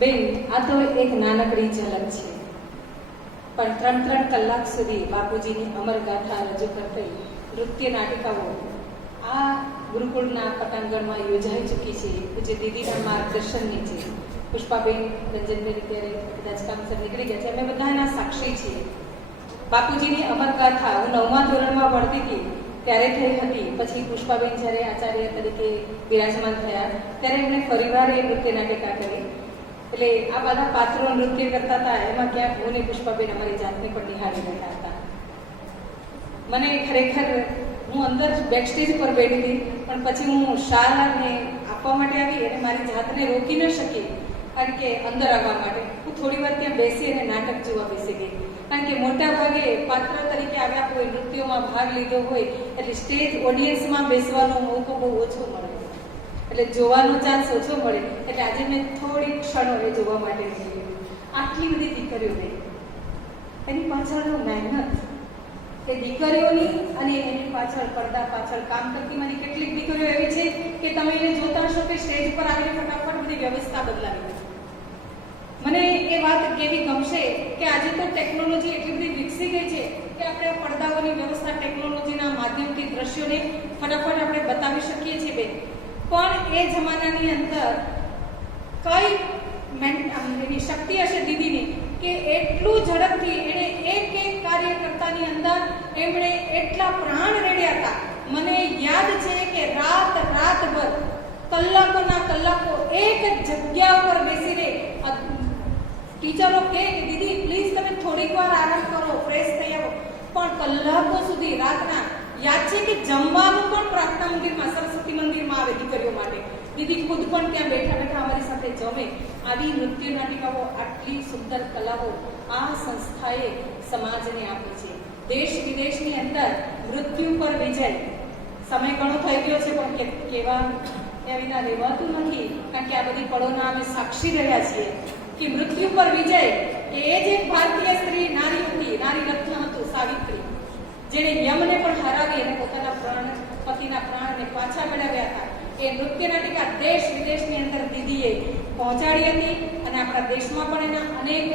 બેન, આ તો એક નાનકડી ઝલક છે, પણ 3 કલાક સુધી બાપુજીની અમરગાથા રજૂ કરતી નૃત્ય નાટિકાઓ આ ગુરુકુળના પટાંગણમાં યોજાઈ ચૂકી છે. પૂજ્ય દીદીના માર્ગદર્શન નીચે પુષ્પાબેન, રંજનબેન અત્યારે કદાચ કામસર નીકળી ગયા છે, અમે બધા એના સાક્ષી છીએ. બાપુજીની અમરગાથા હું 9મા ધોરણમાં ભણતી હતી ત્યારે થઈ હતી. પછી પુષ્પાબેન જ્યારે આચાર્ય તરીકે બિરાજમાન થયા ત્યારે એમણે ફરીવાર એ નૃત્ય નાટિકા કરી. એટલે આ બધા પાત્રો નૃત્ય કરતા હતા, એમાં ક્યાંક હું ને પુષ્પાબેન અમારી જાતને પણ નિહાળી રહ્યા હતા. મને ખરેખર હું અંદર બેકસ્ટેજ પર બેઠી હતી, પણ પછી હું શાલ આપવા માટે આવી અને મારી જાતને રોકી ન શકી કારણ કે અંદર આવવા માટે હું થોડી વાર ત્યાં બેસી અને નાટક જોવા બેસી ગઈ. કારણ કે મોટા ભાગે પાત્ર તરીકે આવ્યા હોય, નૃત્યોમાં ભાગ લીધો હોય એટલે સ્ટેજ ઓડિયન્સમાં બેસવાનો મોકો બહુ ઓછો મળે, એટલે જોવાનો ચાન્સ ઓછો મળે. એટલે આજે મેં થોડી ક્ષણો એ જોવા માટે જોઈ. આટલી બધી દીકરીઓ રહી, એની પાછળનો મહેનત, એ દીકરીઓની અને એની પાછળ પડદા પાછળ કામ કરતી મારી કેટલીક દીકરીઓ એવી છે કે તમે એને જોતા હશો કે સ્ટેજ પર આવીને ફટાફટ બધી વ્યવસ્થા બદલાવી. મને એ વાત કેવી ગમશે કે આજે તો ટેકનોલોજી એટલી બધી વિકસી ગઈ છે કે આપણે પડદાઓની વ્યવસ્થા ટેકનોલોજીના માધ્યમથી દ્રશ્યોને ફટાફટ આપણે બતાવી શકીએ છીએ બેન. પણ એ જમાનાની અંદર કઈ એની શક્તિ હશે દીદીની કે એટલું ઝડપથી એણે એક એક કાર્યકર્તાની અંદર એમણે એટલા પ્રાણ રેડ્યા હતા. મને યાદ છે કે રાતભર કલાકોના કલાકો એક જ જગ્યા ઉપર બેસીને ટીચરો કહે કે દીદી પ્લીઝ તમે થોડીક વાર આરામ કરો, ફ્રેશ થઈ આવો, પણ કલાકો સુધી રાતના યાદ છે કે જમવાનું પણ પ્રાર્થના મંદિરમાં, સરસ્વતી મંદિરમાં આવે દીકરીઓ માટે. દીદી ખુદ પણ ત્યાં બેઠા બેઠા અમારી સાથે જમે. આવી નૃત્ય નાટિકાઓ, આટલી સુંદર કલાઓ આ સંસ્થાએ સમાજને આપી છે. દેશ વિદેશની અંદર મૃત્યુ પર વિજય, સમય ઘણો થઈ ગયો છે પણ કેવા વિના રહેવાતું નથી. કારણ કે આ બધી પળોના અમે સાક્ષી રહ્યા છીએ કે મૃત્યુ પર વિજય એ જ એક ભારતીય સ્ત્રી નારી હતી, નારી રત્ન હતું સાવિત્રી, જેણે યમને પણ હરાવી અને પોતાના પતિના પ્રાણને પાછા મેળવ્યા હતા. એ નૃત્ય નાટિકા દેશ વિદેશની અંદર દીદીએ પહોંચાડી હતી અને આપણા દેશમાં પણ એના અનેક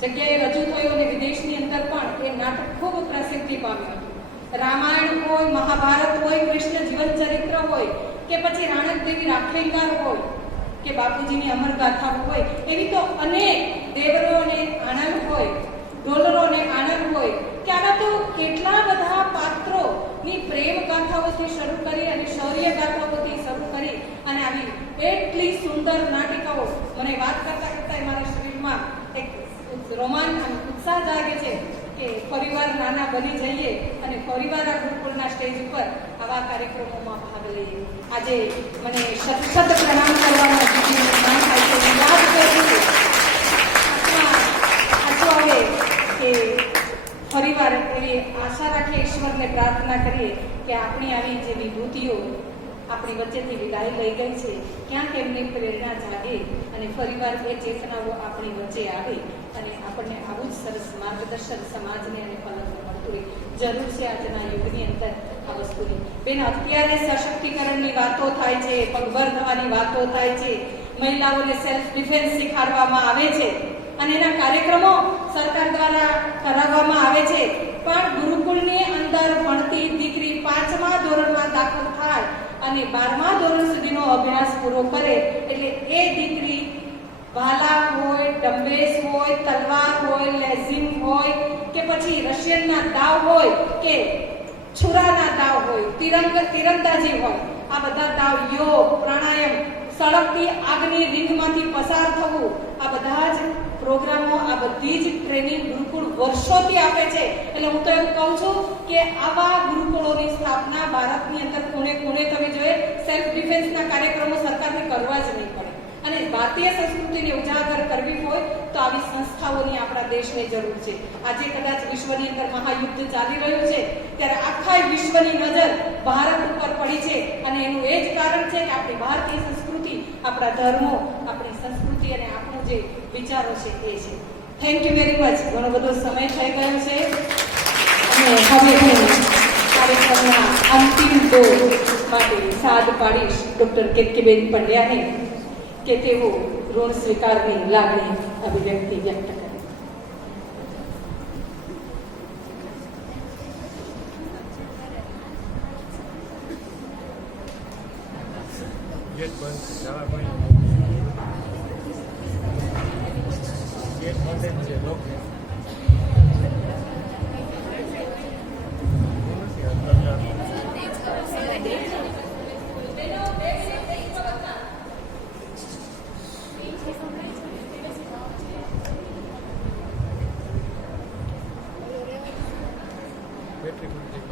જગ્યાએ રજૂ થયું અને વિદેશની અંદર પણ એ નાટક ખૂબ પ્રસિદ્ધિ પામ્યું હતું. રામાયણ હોય, મહાભારત હોય, કૃષ્ણ જીવન ચરિત્ર હોય કે પછી રાણક દેવી રાખેંગાર હોય કે બાપુજીની અમરગાથાઓ હોય, એવી તો અનેક દેવરો અને આનંદ હોય, ડોલરો અને આનંદ હોય કે આવા તો કેટલા બધા પાત્રોની પ્રેમ ગાથાઓથી શરૂ કરી અને શૌર્ય ગાથાઓથી શરૂ કરી અને આવી એટલી સુંદર નાટિકાઓ. મને વાત કરતા કરતા મારા શરીરમાં એક રોમાંચ અને ઉત્સાહ જાગે છે કે ફરીવાર નાના બની જઈએ અને ફરીવાર આ ગુરુકુળના સ્ટેજ ઉપર આવા કાર્યક્રમોમાં ભાગ લઈએ. આજે મને સતત પ્રણામ કરવાનો મન થાય છે. યાદ કરું છું આવે કે ફરીવાર એવી આશા રાખીએ, ઈશ્વરને પ્રાર્થના કરીએ કે આપણી આવી જે વિભૂતિઓ આપણી વચ્ચેથી વિદાય લઈ ગઈ છે, ક્યાંક એમની પ્રેરણા જાગે અને ફરીવાર એ ચેતનાઓ આપણી વચ્ચે આવે અને આપણને આવું જ સરસ માર્ગદર્શન સમાજને અને પલંગ મળતું રહે. જરૂર છે આજના યુગની અંદર આ વસ્તુની. બેન, અત્યારે સશક્તિકરણની વાતો થાય છે, પગભર થવાની વાતો થાય છે, મહિલાઓને સેલ્ફ ડિફેન્સ શીખવાડવામાં આવે છે અને એના કાર્યક્રમો સરકાર દ્વારા કરાવવામાં આવે છે. પણ ગુરુકુળની અંદર ભણતી દીકરી 5મા ધોરણમાં દાખલ થાય અને 12મા ધોરણ સુધીનો અભ્યાસ પૂરો કરે એટલે એ દીકરી ભાલા હોય, ડંબેસ હોય, તલવાર હોય, લેઝિમ હોય કે પછી રશિયનના દાવ હોય કે છુરાના દાવ હોય, તીરંદાજી હોય, આ બધા દાવ, યોગ, પ્રાણાયામ, સળગતી આગની રીંગમાંથી પસાર થવું, આ બધા જ પ્રોગ્રામો, આ બધી જ ટ્રેનિંગ ગુરુકુળ વર્ષોથી આપે છે. એટલે હું તો એમ કહું છું કે આવા ગુરુકુળોની સ્થાપના ભારતની અંદર ખૂણે ખૂણે થવી જોઈએ. સેલ્ફ ડિફેન્સના કાર્યક્રમો સરકારને કરવા જ નહીં પડે અને ભારતીય સંસ્કૃતિને ઉજાગર કરવી હોય તો આવી સંસ્થાઓની આપણા દેશને જરૂર છે. આજે કદાચ વિશ્વની અંદર મહાયુદ્ધ ચાલી રહ્યું છે ત્યારે આખા વિશ્વની નજર ભારત ઉપર પડી છે અને એનું એ જ કારણ છે કે આપણી ભારતીય સંસ્કૃતિ, આપણા ધર્મો, આપણી સંસ્કૃતિ અને આપણો જે વિચારો છે એ છે. Thank you very much. ઘણો બધો સમય થઈ ગયો છે અને હવે હું કાર્યક્રમના અંતિમ દોર માટે સાદ પાડીશ ડૉક્ટર કેતકીબેન પંડ્યાને કે તેઓ ઋણ સ્વીકારની લાગણી અભિવ્યક્તિ વ્યક્ત કરે. ગેટ બંધ જવા ભાઈ ગેટ બંધ છે લોકો બેટરી મૂકી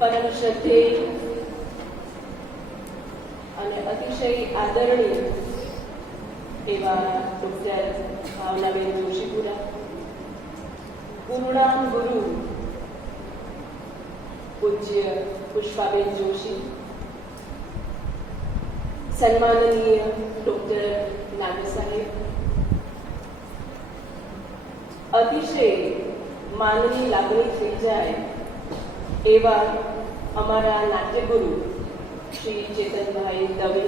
પરમ શ્રદ્ધેય અને અતિશય આદરણીય એવા ડૉક્ટર ભાવનાબેન જોશીપુરા, ગુરુનામ ગુરુ પૂજ્ય પુષ્પાબેન જોશી, સન્માનનીય ડૉક્ટર નાગર સાહેબ, અતિશય માનની લાગણી થઈ જાય એવા અમારા નાટ્યગુરુ શ્રી ચેતનભાઈ દવે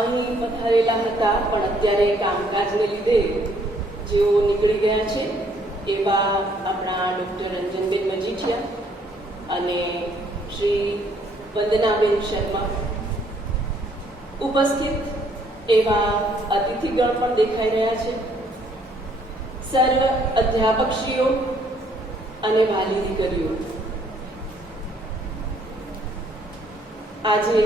અહીં પધારેલા હતા, પણ અત્યારે કામકાજને લીધે જેઓ નીકળી ગયા છે એવા આપણા ડૉક્ટર રંજનબેન મજીઠિયા અને શ્રી વંદનાબેન શર્મા, ઉપસ્થિત એવા અતિથિગણ પણ દેખાઈ રહ્યા છે, સર્વ અધ્યાપકશ્રીઓ અને વાલી દીકરીઓ. આજે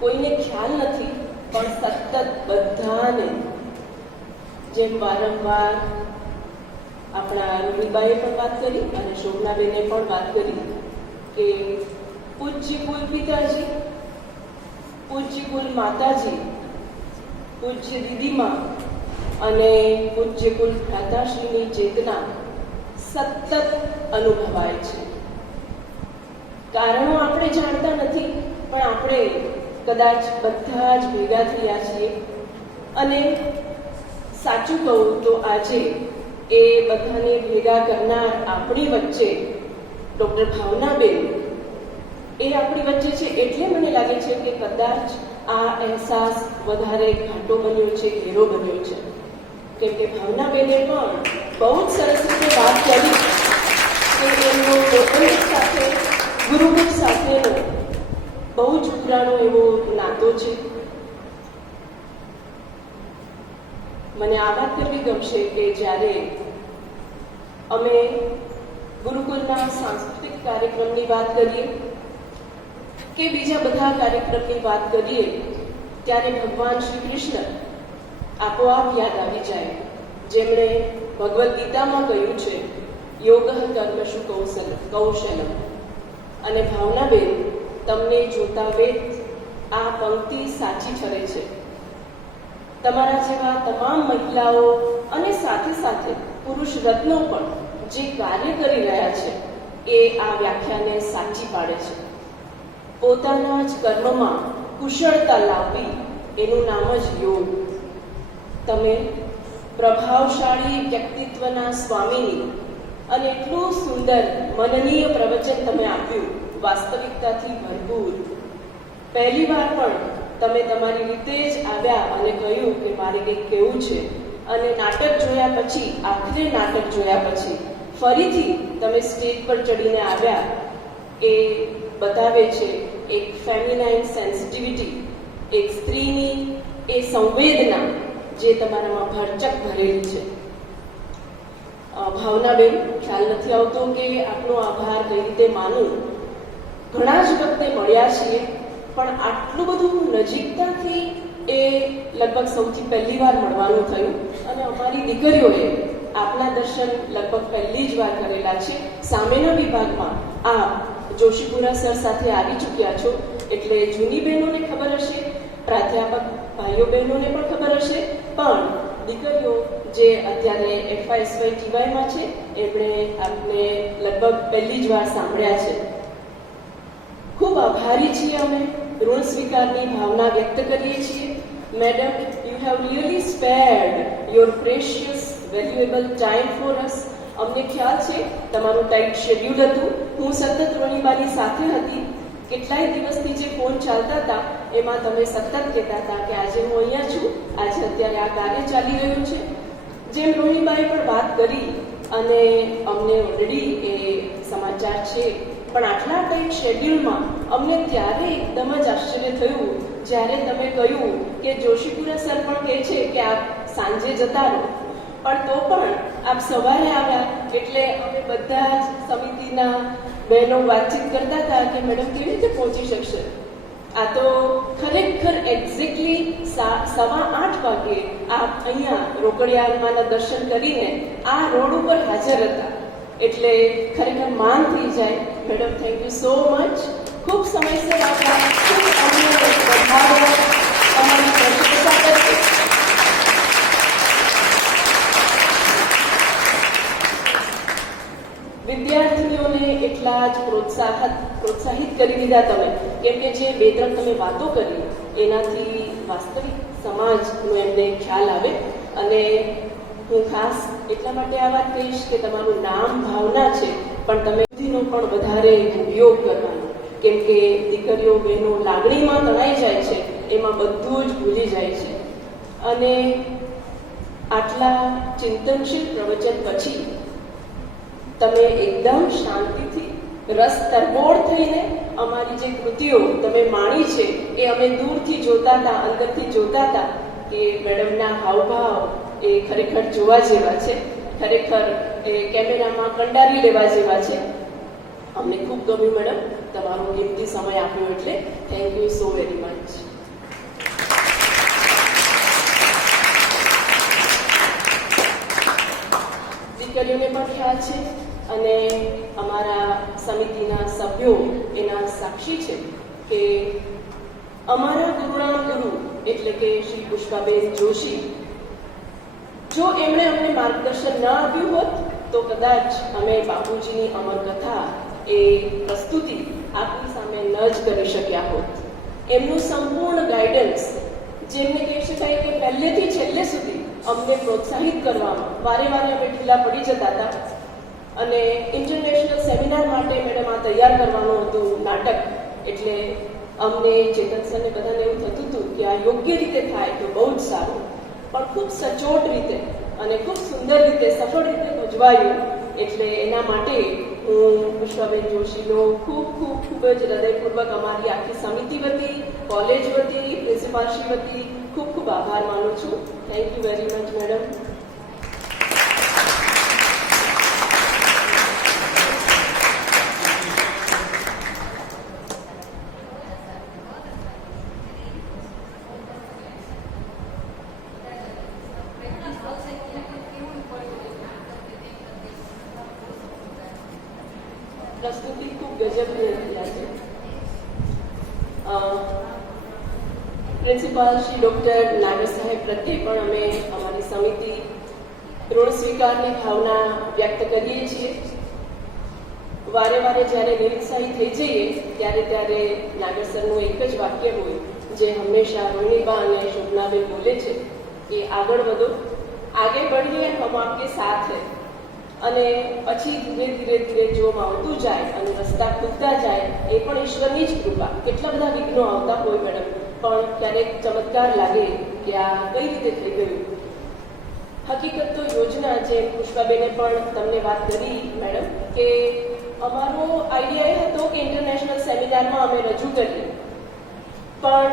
કોઈને ખ્યાલ નથી, પણ સતત બધાને, જેમ વારંવાર આપણા રૂમીબાએ પણ વાત કરી અને શોભનાબેને પણ વાત કરી કે પૂજ્ય કુલ પિતાજી, પૂજ્ય કુલ માતાજી, પૂજ્ય દીદીમાં અને પૂજ્ય કુલ ભ્રાતાશ્રીની ચેતના સતત અનુભવાય છે. કારણો આપણે જાણતા નથી, પણ આપણે કદાચ બધા જ ભેગા થયા છીએ. અને સાચું કહું તો આજે એ બધાને ભેગા કરનાર આપણી વચ્ચે ડૉક્ટર ભાવનાબેન એ આપણી વચ્ચે છે, એટલે મને લાગે છે કે કદાચ આ અહેસાસ વધારે ઘાટો બન્યો છે, ઘેરો બન્યો છે. કેમ કે ભાવનાબેને પણ બહુ જ સરસ રીતે વાત કરી કે એમનો પોતાની સાથે ગુરુકુળ સાથેનો બહુ જ પુરાણો એવો નાતો છે. મને આ વાત કરવી ગમશે કે જ્યારે અમે ગુરુકુળના સાંસ્કૃતિક કાર્યક્રમની વાત કરીએ કે બીજા બધા કાર્યક્રમની વાત કરીએ, ત્યારે ભગવાન શ્રી કૃષ્ણ આપોઆપ યાદ આવી જાય, જેમણે ભગવદ્ ગીતામાં કહ્યું છે યોગ કર્મશુ કૌશલમ. અને ભાવનાબેન, તમને જોતા વેત આ પંક્તિ સાચી ઠરે છે. તમારા જેવા તમામ મહિલાઓ અને સાથે સાથે પુરુષ રત્નો પણ જે કાર્ય કરી રહ્યા છે એ આ વ્યાખ્યાને સાચી પાડે છે. પોતાના જ કર્મમાં કુશળતા લાવવી એનું નામ જ યોગ. તમે પ્રભાવશાળી વ્યક્તિત્વના સ્વામીની અને એટલું સુંદર મનનીય પ્રવચન તમે આપ્યું, વાસ્તવિકતાથી ભરપૂર. પહેલી વાર પણ તમે તમારી રીતે જ આવ્યા અને કહ્યું કે મારે કંઈક કહેવું છે, અને નાટક જોયા પછી, આખરે નાટક જોયા પછી ફરીથી તમે સ્ટેજ પર ચડીને આવ્યા. એ બતાવે છે એક ફેમિનાઇન સેન્સિટિવિટી, એક સ્ત્રીની એ સંવેદના જે તમારામાં ભરચક ભરેલી છે. ભાવનાબેન, ખ્યાલ નથી આવતો કે આપનો આભાર કઈ રીતે માનું. ઘણા જ વખતે મળ્યા છીએ, પણ આટલું બધું નજીકતાથી એ લગભગ સૌથી પહેલી વાર મળવાનું થયું. અને અમારી દીકરીઓએ આપના દર્શન લગભગ પહેલી જ વાર કરેલા છે. સામેના વિભાગમાં આપ જોશીપુરા સર સાથે આવી ચૂક્યા છો, એટલે જૂની બહેનોને ખબર હશે, પ્રાધ્યાપક ભાઈઓ બહેનોને પણ ખબર હશે, પણ દીકરીઓ જે અત્યારે FYSY TYમાં છે એમણે આપને લગભગ પહેલી જ વાર સાંભળ્યા છે. ખૂબ આભારી છીએ અમે, ઋણ સ્વીકારની ભાવના વ્યક્ત કરીએ છીએ. Madam, you have really spared your precious valuable time for us. અમને ખ્યાલ છે તમારું ટાઈટ શેડ્યુલ હતું. હું સતત રોણીબાની સાથે હતી. કેટલાય દિવસથી જે ફોન ચાલતા હતા એમાં તમે સતત કહેતા હતા કે આજે હું અહીંયા છું, આજે અત્યારે આ કાર્ય ચાલી રહ્યું છે. જેમ રોહિણીબાએ પણ વાત કરી અને અમને ઓલરેડી એ સમાચાર છે, પણ આટલા ટાઈટ શેડ્યુલમાં અમને ત્યારે એકદમ જ આશ્ચર્ય થયું જ્યારે તમે કહ્યું કે જોશીપુરા સર પણ કહે છે કે આપ સાંજે જતા રહો, પણ તો પણ આપ સવારે આવ્યા. એટલે અમે બધા જ સમિતિના બહેનો વાતચીત કરતા હતા કે મેડમ કેવી રીતે પહોંચી શકશે. આ તો ખરેખર એક્ઝેક્ટલી 8:15 વાગે આપ અહીંયા રોકડિયામાંના દર્શન કરીને આ રોડ ઉપર હાજર હતા. એટલે ખરેખર માન થઈ જાય. Madam, thank you so much. ખૂબ સમયસર આવ્યા, ખૂબ અમને વધારો, અમારી પ્રશંસા કરી. વિદ્યાર્થીઓને એટલા જ પ્રોત્સાહિત કરી દીધા તમે, કેમ કે જે બે ત્રણ તમે વાતો કરી એનાથી વાસ્તવિક સમાજનો એમને ખ્યાલ આવે. અને હું ખાસ એટલા માટે આ વાત કહીશ કે તમારું નામ ભાવના છે, પણ તમે બુદ્ધિનો પણ વધારે ઉપયોગ કરવાનો, કેમ કે દીકરીઓ બહેનો લાગણીમાં તણાઈ જાય છે, એમાં બધું જ ભૂલી જાય છે. અને આટલા ચિંતનશીલ પ્રવચન પછી તમે એકદમ શાંતિથી રસ તરબોળ થઈને અમારી જે કૃતિઓ તમે માણી છે એ અમે દૂરથી જોતા હતા, અંદરથી જોતા હતા કે મેડમના હાવભાવ એ ખરેખર જોવા જેવા છે, ખરેખર એ કેમેરામાં કંડારી લેવા જેવા છે. અમને ખૂબ ગમ્યું મેડમ, તમારો કિંમતી સમય આપ્યો એટલે thank you so very much. દીકરીઓને પણ ખ્યાલ છે અને અમારા સમિતિના સભ્યો એના સાક્ષી છે કે અમારા ગુરુના ગુરુ એટલે કે શ્રી પુષ્પાબેન જોશી, જો એમણે અમને માર્ગદર્શન ન આપ્યું હોત તો કદાચ અમે બાપુજીની અમર કથા એ પ્રસ્તુતિ આપની સામે ન જ કરી શક્યા હોત. એમનું સંપૂર્ણ ગાઈડન્સ, જેમને કહી શકાય કે પહેલેથી છેલ્લે સુધી અમને પ્રોત્સાહિત કરવામાં વારે વારે અમે ઢીલા પડી જતા હતા. અને ઇન્ટરનેશનલ સેમિનાર માટે મેડમ આ તૈયાર કરવાનું હતું નાટક, એટલે અમને ચેતન સરને બધાને એવું થતું હતું કે આ યોગ્ય રીતે થાય તો બહુ જ સારું, પણ ખૂબ સચોટ રીતે અને ખૂબ સુંદર રીતે સફળ રીતે ભજવાયું. એટલે એના માટે હું પુષ્પાબેન જોશીનો ખૂબ ખૂબ ખૂબ જ હૃદયપૂર્વક અમારી આખી સમિતિ વતી, કોલેજ વતી, પ્રિન્સિપાલશ્રી વતી ખૂબ ખૂબ આભાર માનું છું. Thank you very much madam. પ્રસ્તુતિ ખૂબ ગજબની હતી આજે. પ્રિન્સિપાલ શ્રી ડૉક્ટર નાગર સાહેબ પ્રત્યે પણ અમે અમારી સમિતિ ઋણ સ્વીકારની ભાવના વ્યક્ત કરીએ છીએ. વારે વારે જ્યારે નિરુત્સાહી થઈ જઈએ ત્યારે નાગર સરનું એક જ વાક્ય હોય જે હંમેશા રોહિણીબા અને શોભનાબેન બોલે છે કે આગળ વધો, આગે बढ़िए हम आपके साथ हैं. અને પછી ધીરે ધીરે ધીરે જો આવતું જાય અને રસ્તા ખુલતા જાય એ પણ ઈશ્વરની જ કૃપા. કેટલા બધા વિઘ્નો આવતા હોય મેડમ, પણ ક્યારેક ચમત્કાર લાગે કે આ કઈ રીતે થઈ ગયું. હકીકત તો યોજના, જે પુષ્પાબેને પણ તમને વાત કરી મેડમ, કે અમારો આઈડિયા એ હતો કે ઇન્ટરનેશનલ સેમિનારમાં અમે રજૂ કરીએ, પણ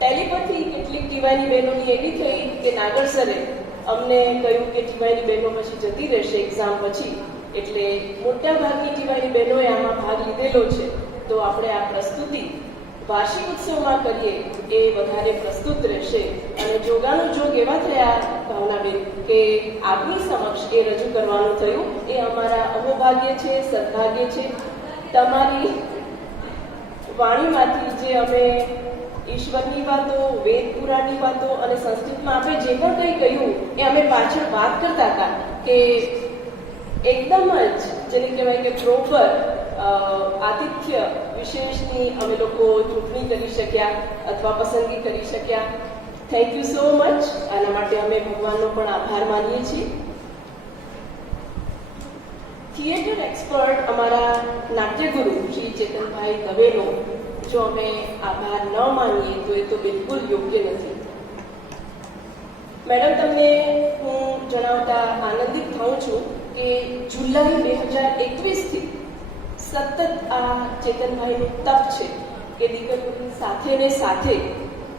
ટેલિપથી કેટલીક ટીવાયની બહેનોની એવી થઈ કે નાગર સરે અમને કહ્યું કે ટીવાયની બહેનો પછી જતી રહેશે એક્ઝામ પછી, એટલે મોટા ભાગની ટીવાયની બહેનોએ આમાં ભાગ લીધેલો છે, તો આપણે આ પ્રસ્તુતિ વાર્ષિક ઉત્સવમાં કરીએ એ વધારે પ્રસ્તુત રહેશે. અને જોગાનું જોગ એવા થયા ભાવનાબેન કે આપની સમક્ષ એ રજૂ કરવાનું થયું, એ અમારા અહોભાગ્ય છે, સદભાગ્ય છે. તમારી વાણીમાંથી જે અમે ઈશ્વરની વાતો, વેદ પુરાણની વાતો અને સંસ્કૃતમાં આપણે જે પણ કંઈ કહ્યું એ અમે પાછળ વાત કરતા હતા કે એકદમ જ જેને કહેવાય કે પ્રોપર આતિથ્ય વિશેષની અમે લોકો ચૂંટણી કરી શક્યા અથવા પસંદગી કરી શક્યા. Thank you so much. આના માટે અમે ભગવાનનો પણ આભાર માનીએ છીએ. થિયેટર એક્સપર્ટ અમારા નાટ્યગુરુ શ્રી ચેતનભાઈ દવેનો જો અમે આભાર ન માનીએ તો એ તો બિલકુલ યોગ્ય નથી. મેડમ, તમને હું જણાવતા આનંદિત થાઉં છું કે જુલાઈ 2021થી સતત આ ચેતનભાઈનું તપ છે કે દીકરીઓની સાથે ને સાથે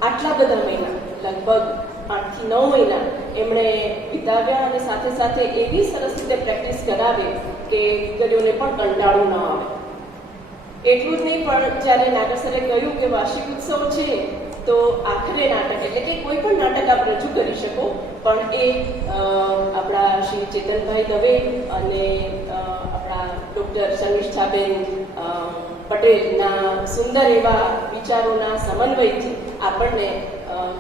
આટલા બધા મહિના, લગભગ 8 થી 9 મહિના એમણે વિતાવ્યા અને સાથે સાથે એવી સરસ રીતે પ્રેક્ટિસ કરાવે કે દીકરીઓને પણ કંટાળો ન આવે. એટલું જ નહીં, પણ જ્યારે નાગર સરે કહ્યું કે વાર્ષિક ઉત્સવ છે તો આખરે નાટક એટલે કે કોઈ પણ નાટક આપ રજૂ કરી શકો, પણ એ આપણા શ્રી ચેતનભાઈ દવે અને ડૉક્ટર શર્મિષ્ઠાબેન પટેલના સુંદર એવા વિચારોના સમન્વયથી આપણને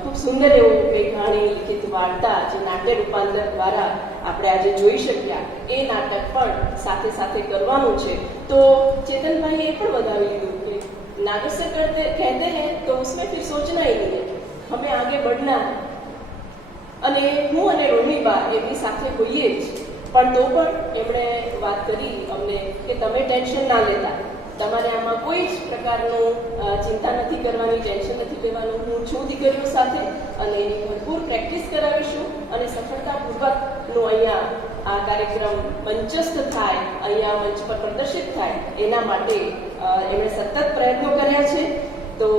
ખૂબ સુંદર એવું મેઘાણી લિખિત વાર્તા જે નાટ્ય રૂપાંતર દ્વારા આપણે આજે જોઈ શક્યા એ નાટક પણ સાથે સાથે કરવાનું છે. તો ચેતનભાઈએ એ પણ વધાવી લીધું કે नागर से कहते हैं तो उसमें फिर सोचना ही नहीं है, हमें आगे बढ़ना है. અને હું અને રોહિણીબા એમની સાથે હોઈએ જ, પણ તો પણ એમણે વાત કરી અમને કે તમે ટેન્શન ના લેતા, તમારે આમાં કોઈ જ પ્રકારનું ચિંતા નથી કરવાની, ટેન્શન નથી લેવાનું. હું છું દીકરીઓ સાથે અને એની ભરપૂર પ્રેક્ટિસ કરાવીશું અને સફળતાપૂર્વકનું અહીંયા આ કાર્યક્રમ મંચસ્થ થાય, અહીંયા મંચ પર પ્રદર્શિત થાય એના માટે એમણે સતત પ્રયત્નો કર્યા છે. તો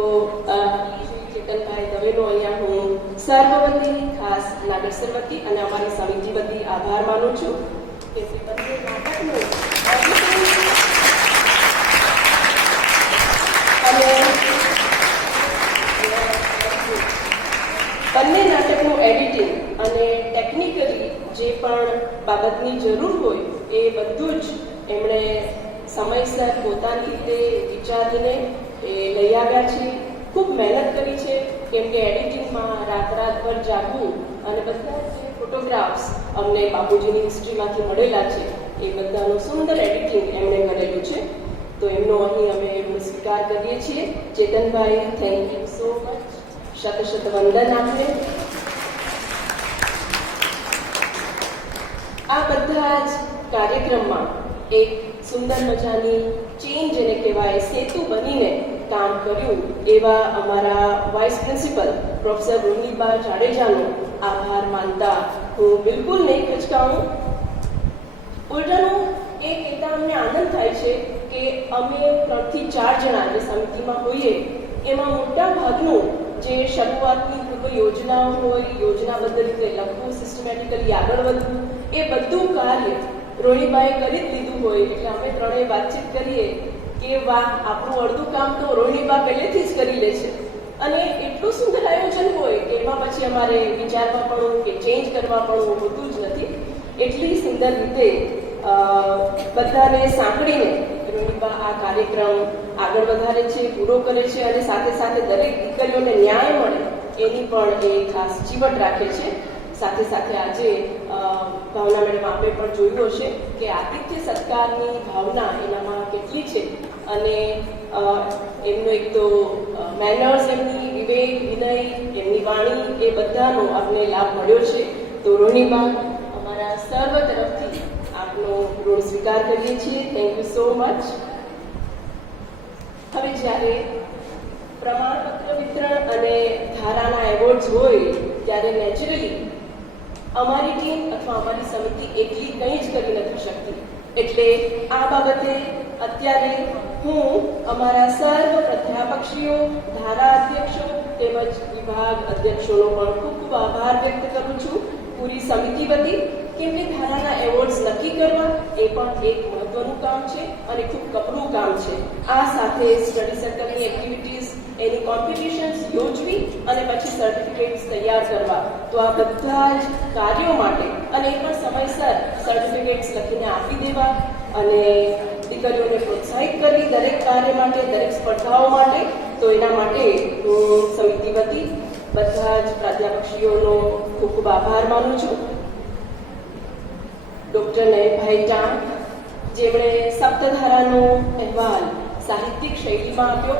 ચેતનભાઈ દવેનો અહીંયા હું સર્વ વતી, ખાસ નાગેશ્વર વતી અને અમારી સમિતિ વતી આભાર માનું છું કે બંને નાટકનું અને બંને નાટકનું એડિટિંગ અને ટેકનિકલી જે પણ બાબતની જરૂર હોય એ બધું જ એમણે સમયસર પોતાની રીતે વિચારીને એ લઈ આવ્યા છે. ખૂબ મહેનત કરી છે, કેમ કે એડિટિંગમાં રાતભર જાગવું અને બધા જે ફોટોગ્રાફ્સ અમને બાપુજીની હિસ્ટ્રીમાંથી મળેલા છે એ બધાનું સુંદર એડિટિંગ એમણે કરેલું છે. તો એમનો અહીં અમે એમનો સ્વીકાર કરીએ છીએ. Chetanbhai, thank you so much. શત શત વંદન આપને. આ બધા જ કાર્યક્રમમાં એક સુંદર મજાની ચેન જેને કહેવાય સેતુ બનીને કામ કર્યું એવા અમારા વાઇસ પ્રિન્સિપલ પ્રોફેસર રોહિણીબા જાડેજાનો આભાર માનતા હું બિલકુલ નહીં ખચકાઉં. ઉલટાનું એ કહેતા અમને આનંદ થાય છે કે અમે 3 થી 4 જણા જે સમિતિમાં હોઈએ એમાં મોટા ભાગનું જે શરૂઆતની પૂર્વ યોજનાઓ હોય, યોજનાબદ્ધ રીતે લખવું, સિસ્ટમેટિકલી આગળ વધવું, એ બધું કાર્ય રોહિણીબાએ કરી જ લીધું હોય. એટલે અમે ત્રણેય વાતચીત કરીએ કે વાહ, આપણું અડધું કામ તો રોહિણીબા પહેલેથી જ કરી લે છે. અને એટલું સુંદર આયોજન હોય કે એમાં પછી અમારે વિચારવા પડવું કે ચેન્જ કરવા પડવું હોતું જ નથી. એટલી સુંદર રીતે બધાને સાંકળીને રોહિણીબા આ કાર્યક્રમ આગળ વધારે છે, પૂરો કરે છે અને સાથે સાથે દરેક દીકરીઓને ન્યાય મળે એની પણ એ ખાસ ચીવટ રાખે છે. સાથે સાથે આજે ભાવના મેડમ આપે પણ જોયું હશે કે આતિથ્ય સત્કારની ભાવના એનામાં કેટલી છે અને એમનો એક તો મેનર્સ, એમની વિવેક, વિનય, એમની વાણી, એ બધાનો આપને લાભ મળ્યો છે. તો રોહિણીબા, અમારા સર્વ તરફથી આપનો ઋણ સ્વીકાર કરીએ છીએ. Thank you so much. હવે જ્યારે પ્રમાણપત્ર વિતરણ અને ધારાના એવોર્ડ્સ હોય ત્યારે નેચરલી અમારી ટીમ અથવા અમારી સમિતિ એકલી કંઈ જ કરી નથી શકતી. એટલે આ બાબતે અત્યારે હું અમારા સર્વ પ્રાધ્યાપકશ્રીઓ, ધારા અધ્યક્ષો તેમજ વિભાગ અધ્યક્ષોનો પણ ખૂબ ખૂબ આભાર વ્યક્ત કરું છું પૂરી સમિતિ વતી. કેમ કે ધારાના એવોર્ડ્સ નક્કી કરવા એ પણ એક મહત્વનું કામ છે અને ખૂબ કપરું કામ છે. આ સાથે સ્ટડી સર્કલની એક્ટિવિટીઝ, એની કોમ્પિટિશન્સ યોજવી અને પછી સર્ટિફિકેટ્સ તૈયાર કરવા. તો આ બધા જ કાર્યો માટે અને એ પણ સમયસર સર્ટિફિકેટ્સ લખીને આપી દેવા અને દીકરીઓને પ્રોત્સાહિત કરવી દરેક કાર્ય માટે, દરેક સ્પર્ધાઓ માટે. તો એના માટે હું સમિતિ વતી બધા જ પ્રાધ્યાપકશ્રીઓનો ખૂબ ખૂબ આભાર માનું છું. ડૉક્ટર નયનભાઈ ટાંક, જેમણે સપ્તધારાનો અહેવાલ સાહિત્યિક શૈલીમાં આપ્યો.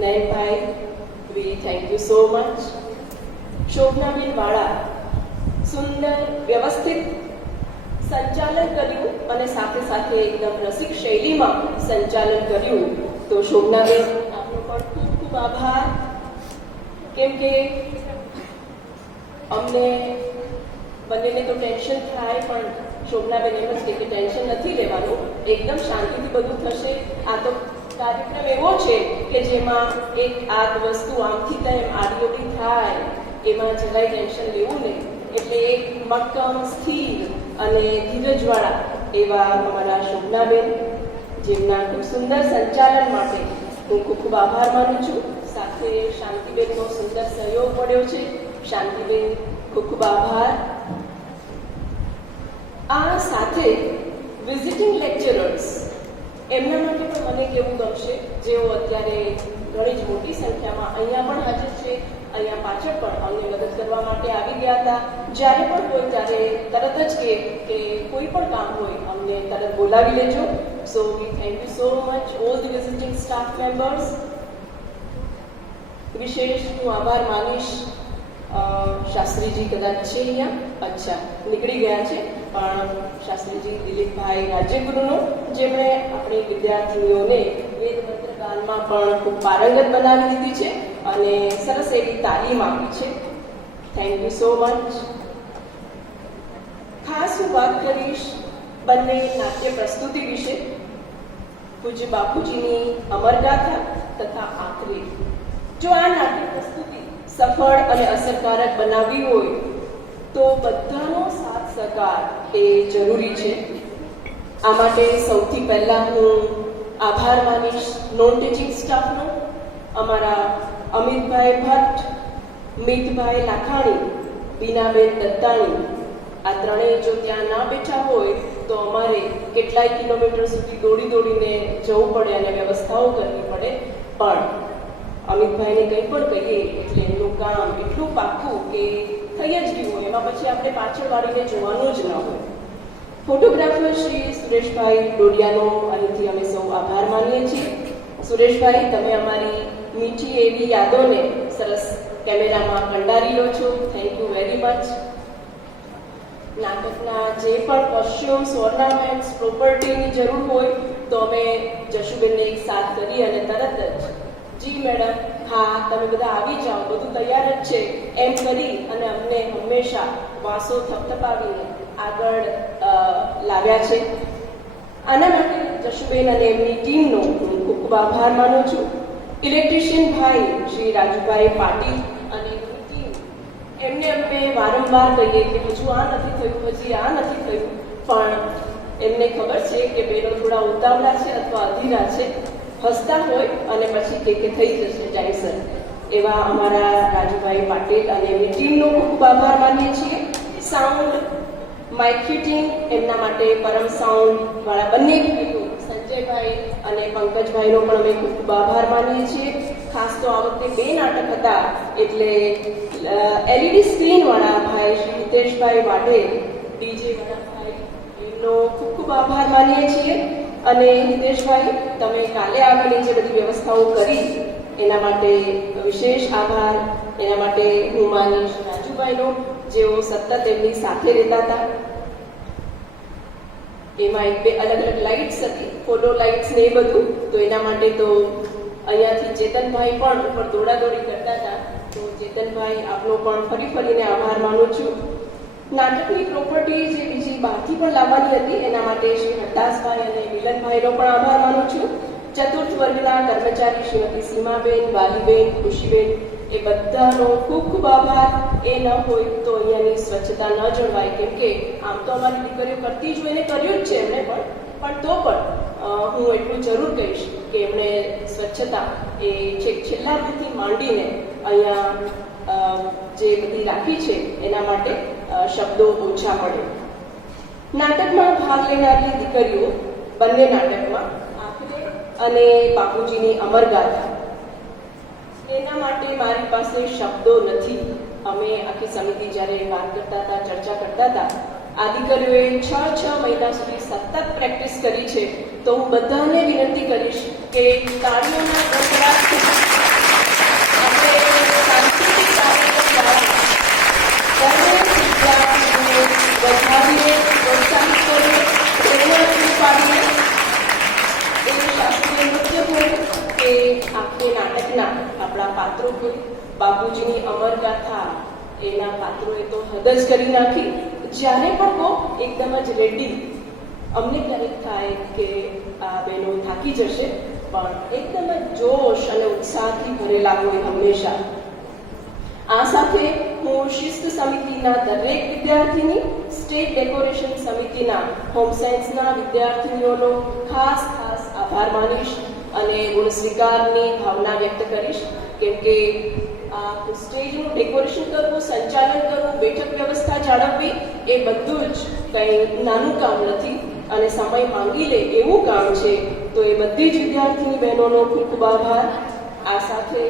Nayanbhai, we thank you so much. Shobhanaben વાળા, સુંદર વ્યવસ્થિત સંચાલન કર્યું અને સાથે સાથે એકદમ રસિક શૈલીમાં સંચાલન કર્યું. તો શોભનાબેન, આપનો પણ ખૂબ ખૂબ આભાર. કેમ કે અમને બંનેને તો ટેન્શન થાય, પણ શોભનાબેન એમ જ કે ટેન્શન નથી લેવાનું, એકદમ શાંતિથી બધું થશે. આ તો કાર્યક્રમ એવો છે કે જેમાં એક આ વસ્તુ આમથી તેમ આડીઓડી થાય, એમાં જરાય ટેન્શન લેવું નહીં. એટલે એક મક્કમ, સ્થિર અને ધીરજવાળા એવા અમારા શોભનાબેન, જેમના ખૂબ સુંદર સંચાલન માટે હું ખૂબ ખૂબ આભાર માનું છું. સાથે શાંતિબેનનો સુંદર સહયોગ મળ્યો છે. શાંતિબેન, ખૂબ ખૂબ આભાર. આ સાથે વિઝિટિંગ લેક્ચરર્સ, એમના માટે પણ મને કહેવું ગમશે, જેઓ અત્યારે ઘણી જ મોટી સંખ્યામાં અહીંયા પણ હાજર છે, અહીંયા પાછળ પણ અમને મદદ કરવા માટે આવી ગયા હતા. જ્યારે પણ કોઈ ત્યારે તરત જ કે કોઈ પણ કામ હોય અમને તરત બોલાવી લેજો. So we thank you so much all the visiting staff members. વિશેષ હું આભાર માનીશ શાસ્ત્રીજી કદાચ છે અહીંયા, અચ્છા નીકળી ગયા છે, પણ શાસ્ત્રીજી દિલીપભાઈ રાજ્યગુરુનો, જેમણે આપણી વિદ્યાર્થીઓને વેદ મંત્રગાનમાં પણ ખૂબ પારંગત બનાવી દીધી છે અને સરસ એવી તાલીમ આપી છે. Thank you so much. ખાસ હું વાત કરીશ બંને નાટ્ય પ્રસ્તુતિ વિશે. પૂજ્ય બાપુજીની અમરગાથા તથા આખરી. જો આ નાટ્ય પ્રસ્તુતિ સફળ અને અસરકારક બનાવવી હોય તો બધાનો સાથ સહકાર એ જરૂરી છે. આ માટે સૌથી પહેલાં હું આભાર માનીશ નોન ટીચિંગ સ્ટાફનો, અમારા અમિતભાઈ ભટ્ટ, મિતભાઈ લાખાણી, બીનાબેન દત્તાણી. આ ત્રણેય જો ત્યાં ના બેઠા હોય તો અમારે કેટલાય કિલોમીટર સુધી દોડીને જવું પડે અને વ્યવસ્થાઓ કરવી પડે. પણ અમિતભાઈને કંઈ પણ કહીએ એટલે એમનું કામ એટલું પાક્કું કે થઈ જ ગયું હોય, એમાં પછી આપણે પાછળ વાળીને જોવાનું જ ન હોય. ફોટોગ્રાફર શ્રી સુરેશભાઈ ડોડિયાનો અહીંથી અમે સૌ આભાર માનીએ છીએ. સુરેશભાઈ, તમે અમારી મીઠી એવી યાદોને સરસ કેમેરામાં કંડારી લો છો. Thank you very much. નાટકના જે પણ કોસ્ચ્યુમ્સ, ઓર્નામેન્ટ્સ, પ્રોપર્ટીની જરૂર હોય તો અમે જશુબેનને એક સાથ કરી અને તરત જ જી મેડમ, હા તમે બધા આવી જાઓ, બધું તૈયાર જ છે એમ કરી અને અમને હંમેશા વાસો થપથપાવીને આગળ લાવ્યા છે. આના માટે જશુબેન અને એમની ટીમનો હું ખૂબ ખૂબ આભાર માનું છું. ઇલેક્ટ્રિશિયન ભાઈ શ્રી રાજુભાઈ પાટીલ અને એમની ટીમ, એમને અમે વારંવાર કહીએ કે હજુ આ નથી થયું, હજી આ નથી થયું, પણ એમને ખબર છે કે બેનો થોડા ઉતાવળા છે અથવા અધીરા છે. હસતા હોય અને પછી કે થઈ જશે ટાઈમસર. એવા અમારા રાજુભાઈ પાટીલ અને એમની ટીમનો ખૂબ ખૂબ આભાર માનીએ છીએ. સાઉન્ડ, માઇક ફિટિંગ, એમના માટે પરમ સાઉન્ડ વાળા બંને ભાઈઓ સંજયભાઈ અને પંકજભાઈનો પણ અમે ખૂબ ખૂબ આભાર માનીએ છીએ. ખાસ તો આ વખતે 2 નાટક હતા એટલે LED સ્ક્રીન વાળા ભાઈ શ્રી હિતેશભાઈ વાઢે, DJ વાળા ભાઈ, એમનો ખૂબ ખૂબ આભાર માનીએ છીએ. અને હિતેશભાઈ, તમે કાલે આગળની જે બધી વ્યવસ્થાઓ કરી એના માટે વિશેષ આભાર. એના માટે હું માનીશ રાજુભાઈનો, જેઓ સતત એમની સાથે રહેતા હતા. એમાં 1-2 અલગ અલગ લાઇટ્સ હતી, ફોટો લાઇટ્સ ને એ બધું, તો એના માટે તો અહીંયાથી ચેતનભાઈ પણ ઉપર દોડાદોડી કરતા હતા. તો ચેતનભાઈ, આપનો પણ ફરીને આભાર માનું છું. નાટકની પ્રોપર્ટી જે બીજી બહારથી પણ લાવવાની હતી એના માટે શ્રી હરદાસભાઈ અને મિલનભાઈનો પણ આભાર માનું છું. ચતુર્થ વર્ગના કર્મચારી શ્રીમતી સીમાબેન, વાલીબેન, ખુશીબેન, એ બધાનો ખૂબ ખૂબ આભાર. એ ન હોય તો અહીંયાની સ્વચ્છતા ન જળવાય, કેમ કે આમ તો અમારી દીકરીઓ કરતી જ હોય ને કર્યું જ છે એમણે પણ તો પણ હું એટલું જરૂર કહીશ કે એમણે સ્વચ્છતા એ છેલ્લા દિવસથી માંડીને અહીંયા જે બધી રાખી છે એના માટે શબ્દો ઓછા પડે. નાટકમાં ભાગ લેનારી દીકરીઓ બંને નાટકમાં આખરે અને બાપુજીની અમરગાથા, એના માટે મારી પાસે શબ્દો નથી. અમે આખી સમિતિ જ્યારે વાત કરતા હતા, ચર્ચા કરતા હતા, આ દીકરીઓએ 6 મહિના સુધી સતત પ્રેક્ટિસ કરી છે. તો હું બધાને વિનંતી કરીશ કે તાળીઓના ગડગડાટથી આપણે સાંસ્કૃતિક કાર્યક્રમ દ્વારા બંને વિદ્યાર્થીઓને વધારીને પ્રોત્સાહિત કરીએ, પ્રેરણા પૂરી પાડીએ. એ શાસ્ત્રીય નૃત્ય હોય કે આખે નાટકના આપણા પાત્રો હોય, બાપુજીની અમરગાથા એના પાત્રોએ તો હદ જ કરી નાખી. જ્યારે પણ કહો એકદમ જ રેડી. અમને ક્યારેક થાય કે આ બહેનો થાકી જશે, પણ એકદમ જ જોશ અને ઉત્સાહથી ભરેલા હોય હંમેશા. આ સાથે હું શિસ્ત સમિતિના દરેક વિદ્યાર્થીની, સ્ટેજ ડેકોરેશન સમિતિના હોમ સાયન્સના વિદ્યાર્થીનીઓનો ખાસ આભાર માનીશ અને ગુણ સ્વીકારની ભાવના વ્યક્ત કરીશ. કેમ કે આ સ્ટેજનું ડેકોરેશન કરવું, સંચાલન કરવું, બેઠક વ્યવસ્થા જાળવવી એ બધું જ કંઈ નાનું કામ નથી. અને સમય માંગી લે એવું કામ છે. તો એ બધી જ વિદ્યાર્થીની બહેનોનો ખૂબ ખૂબ આભાર. આ સાથે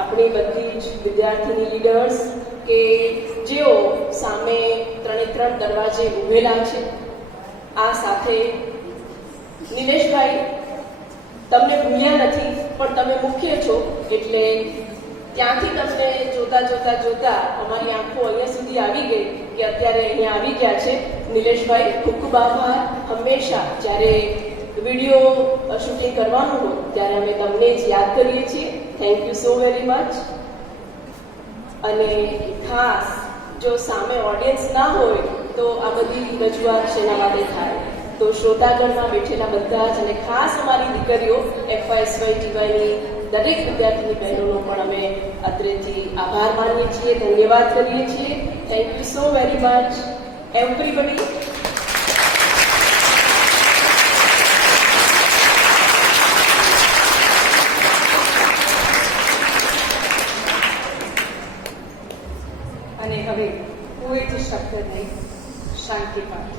આપણી બધી જ વિદ્યાર્થીની લીડર્સ કે જેઓ સામે 3 દરવાજે ઊભેલા છે. આ સાથે નિલેશભાઈ, તમને ભૂલ્યા નથી, પણ તમે મુખ્ય છો એટલે ત્યાંથી તમને જોતા અમારી આંખો અહીંયા સુધી આવી ગઈ કે અત્યારે અહીંયા આવી ગયા છે. નિલેશભાઈ, ખૂબ ખૂબ આભાર. હંમેશા જ્યારે વિડીયો શૂટિંગ કરવાનું હોય ત્યારે અમે તમને જ યાદ કરીએ છીએ. Thank you so very much. અને ખાસ જો સામે ઓડિયન્સ ના હોય તો આ બધી રજૂઆત શેના માટે થાય? તો શ્રોતાગણમાં બેઠેલા બધા જ અને ખાસ અમારી દીકરીઓ FYSY દરેક વિદ્યાર્થીની બહેનોનો પણ અમે અત્રેથી આભાર માનીએ છીએ, ધન્યવાદ કરીએ છીએ. Thank you so very much everybody. અને હવે કોઈ જ શબ્દ નહીં, શાંતિ પાઠ.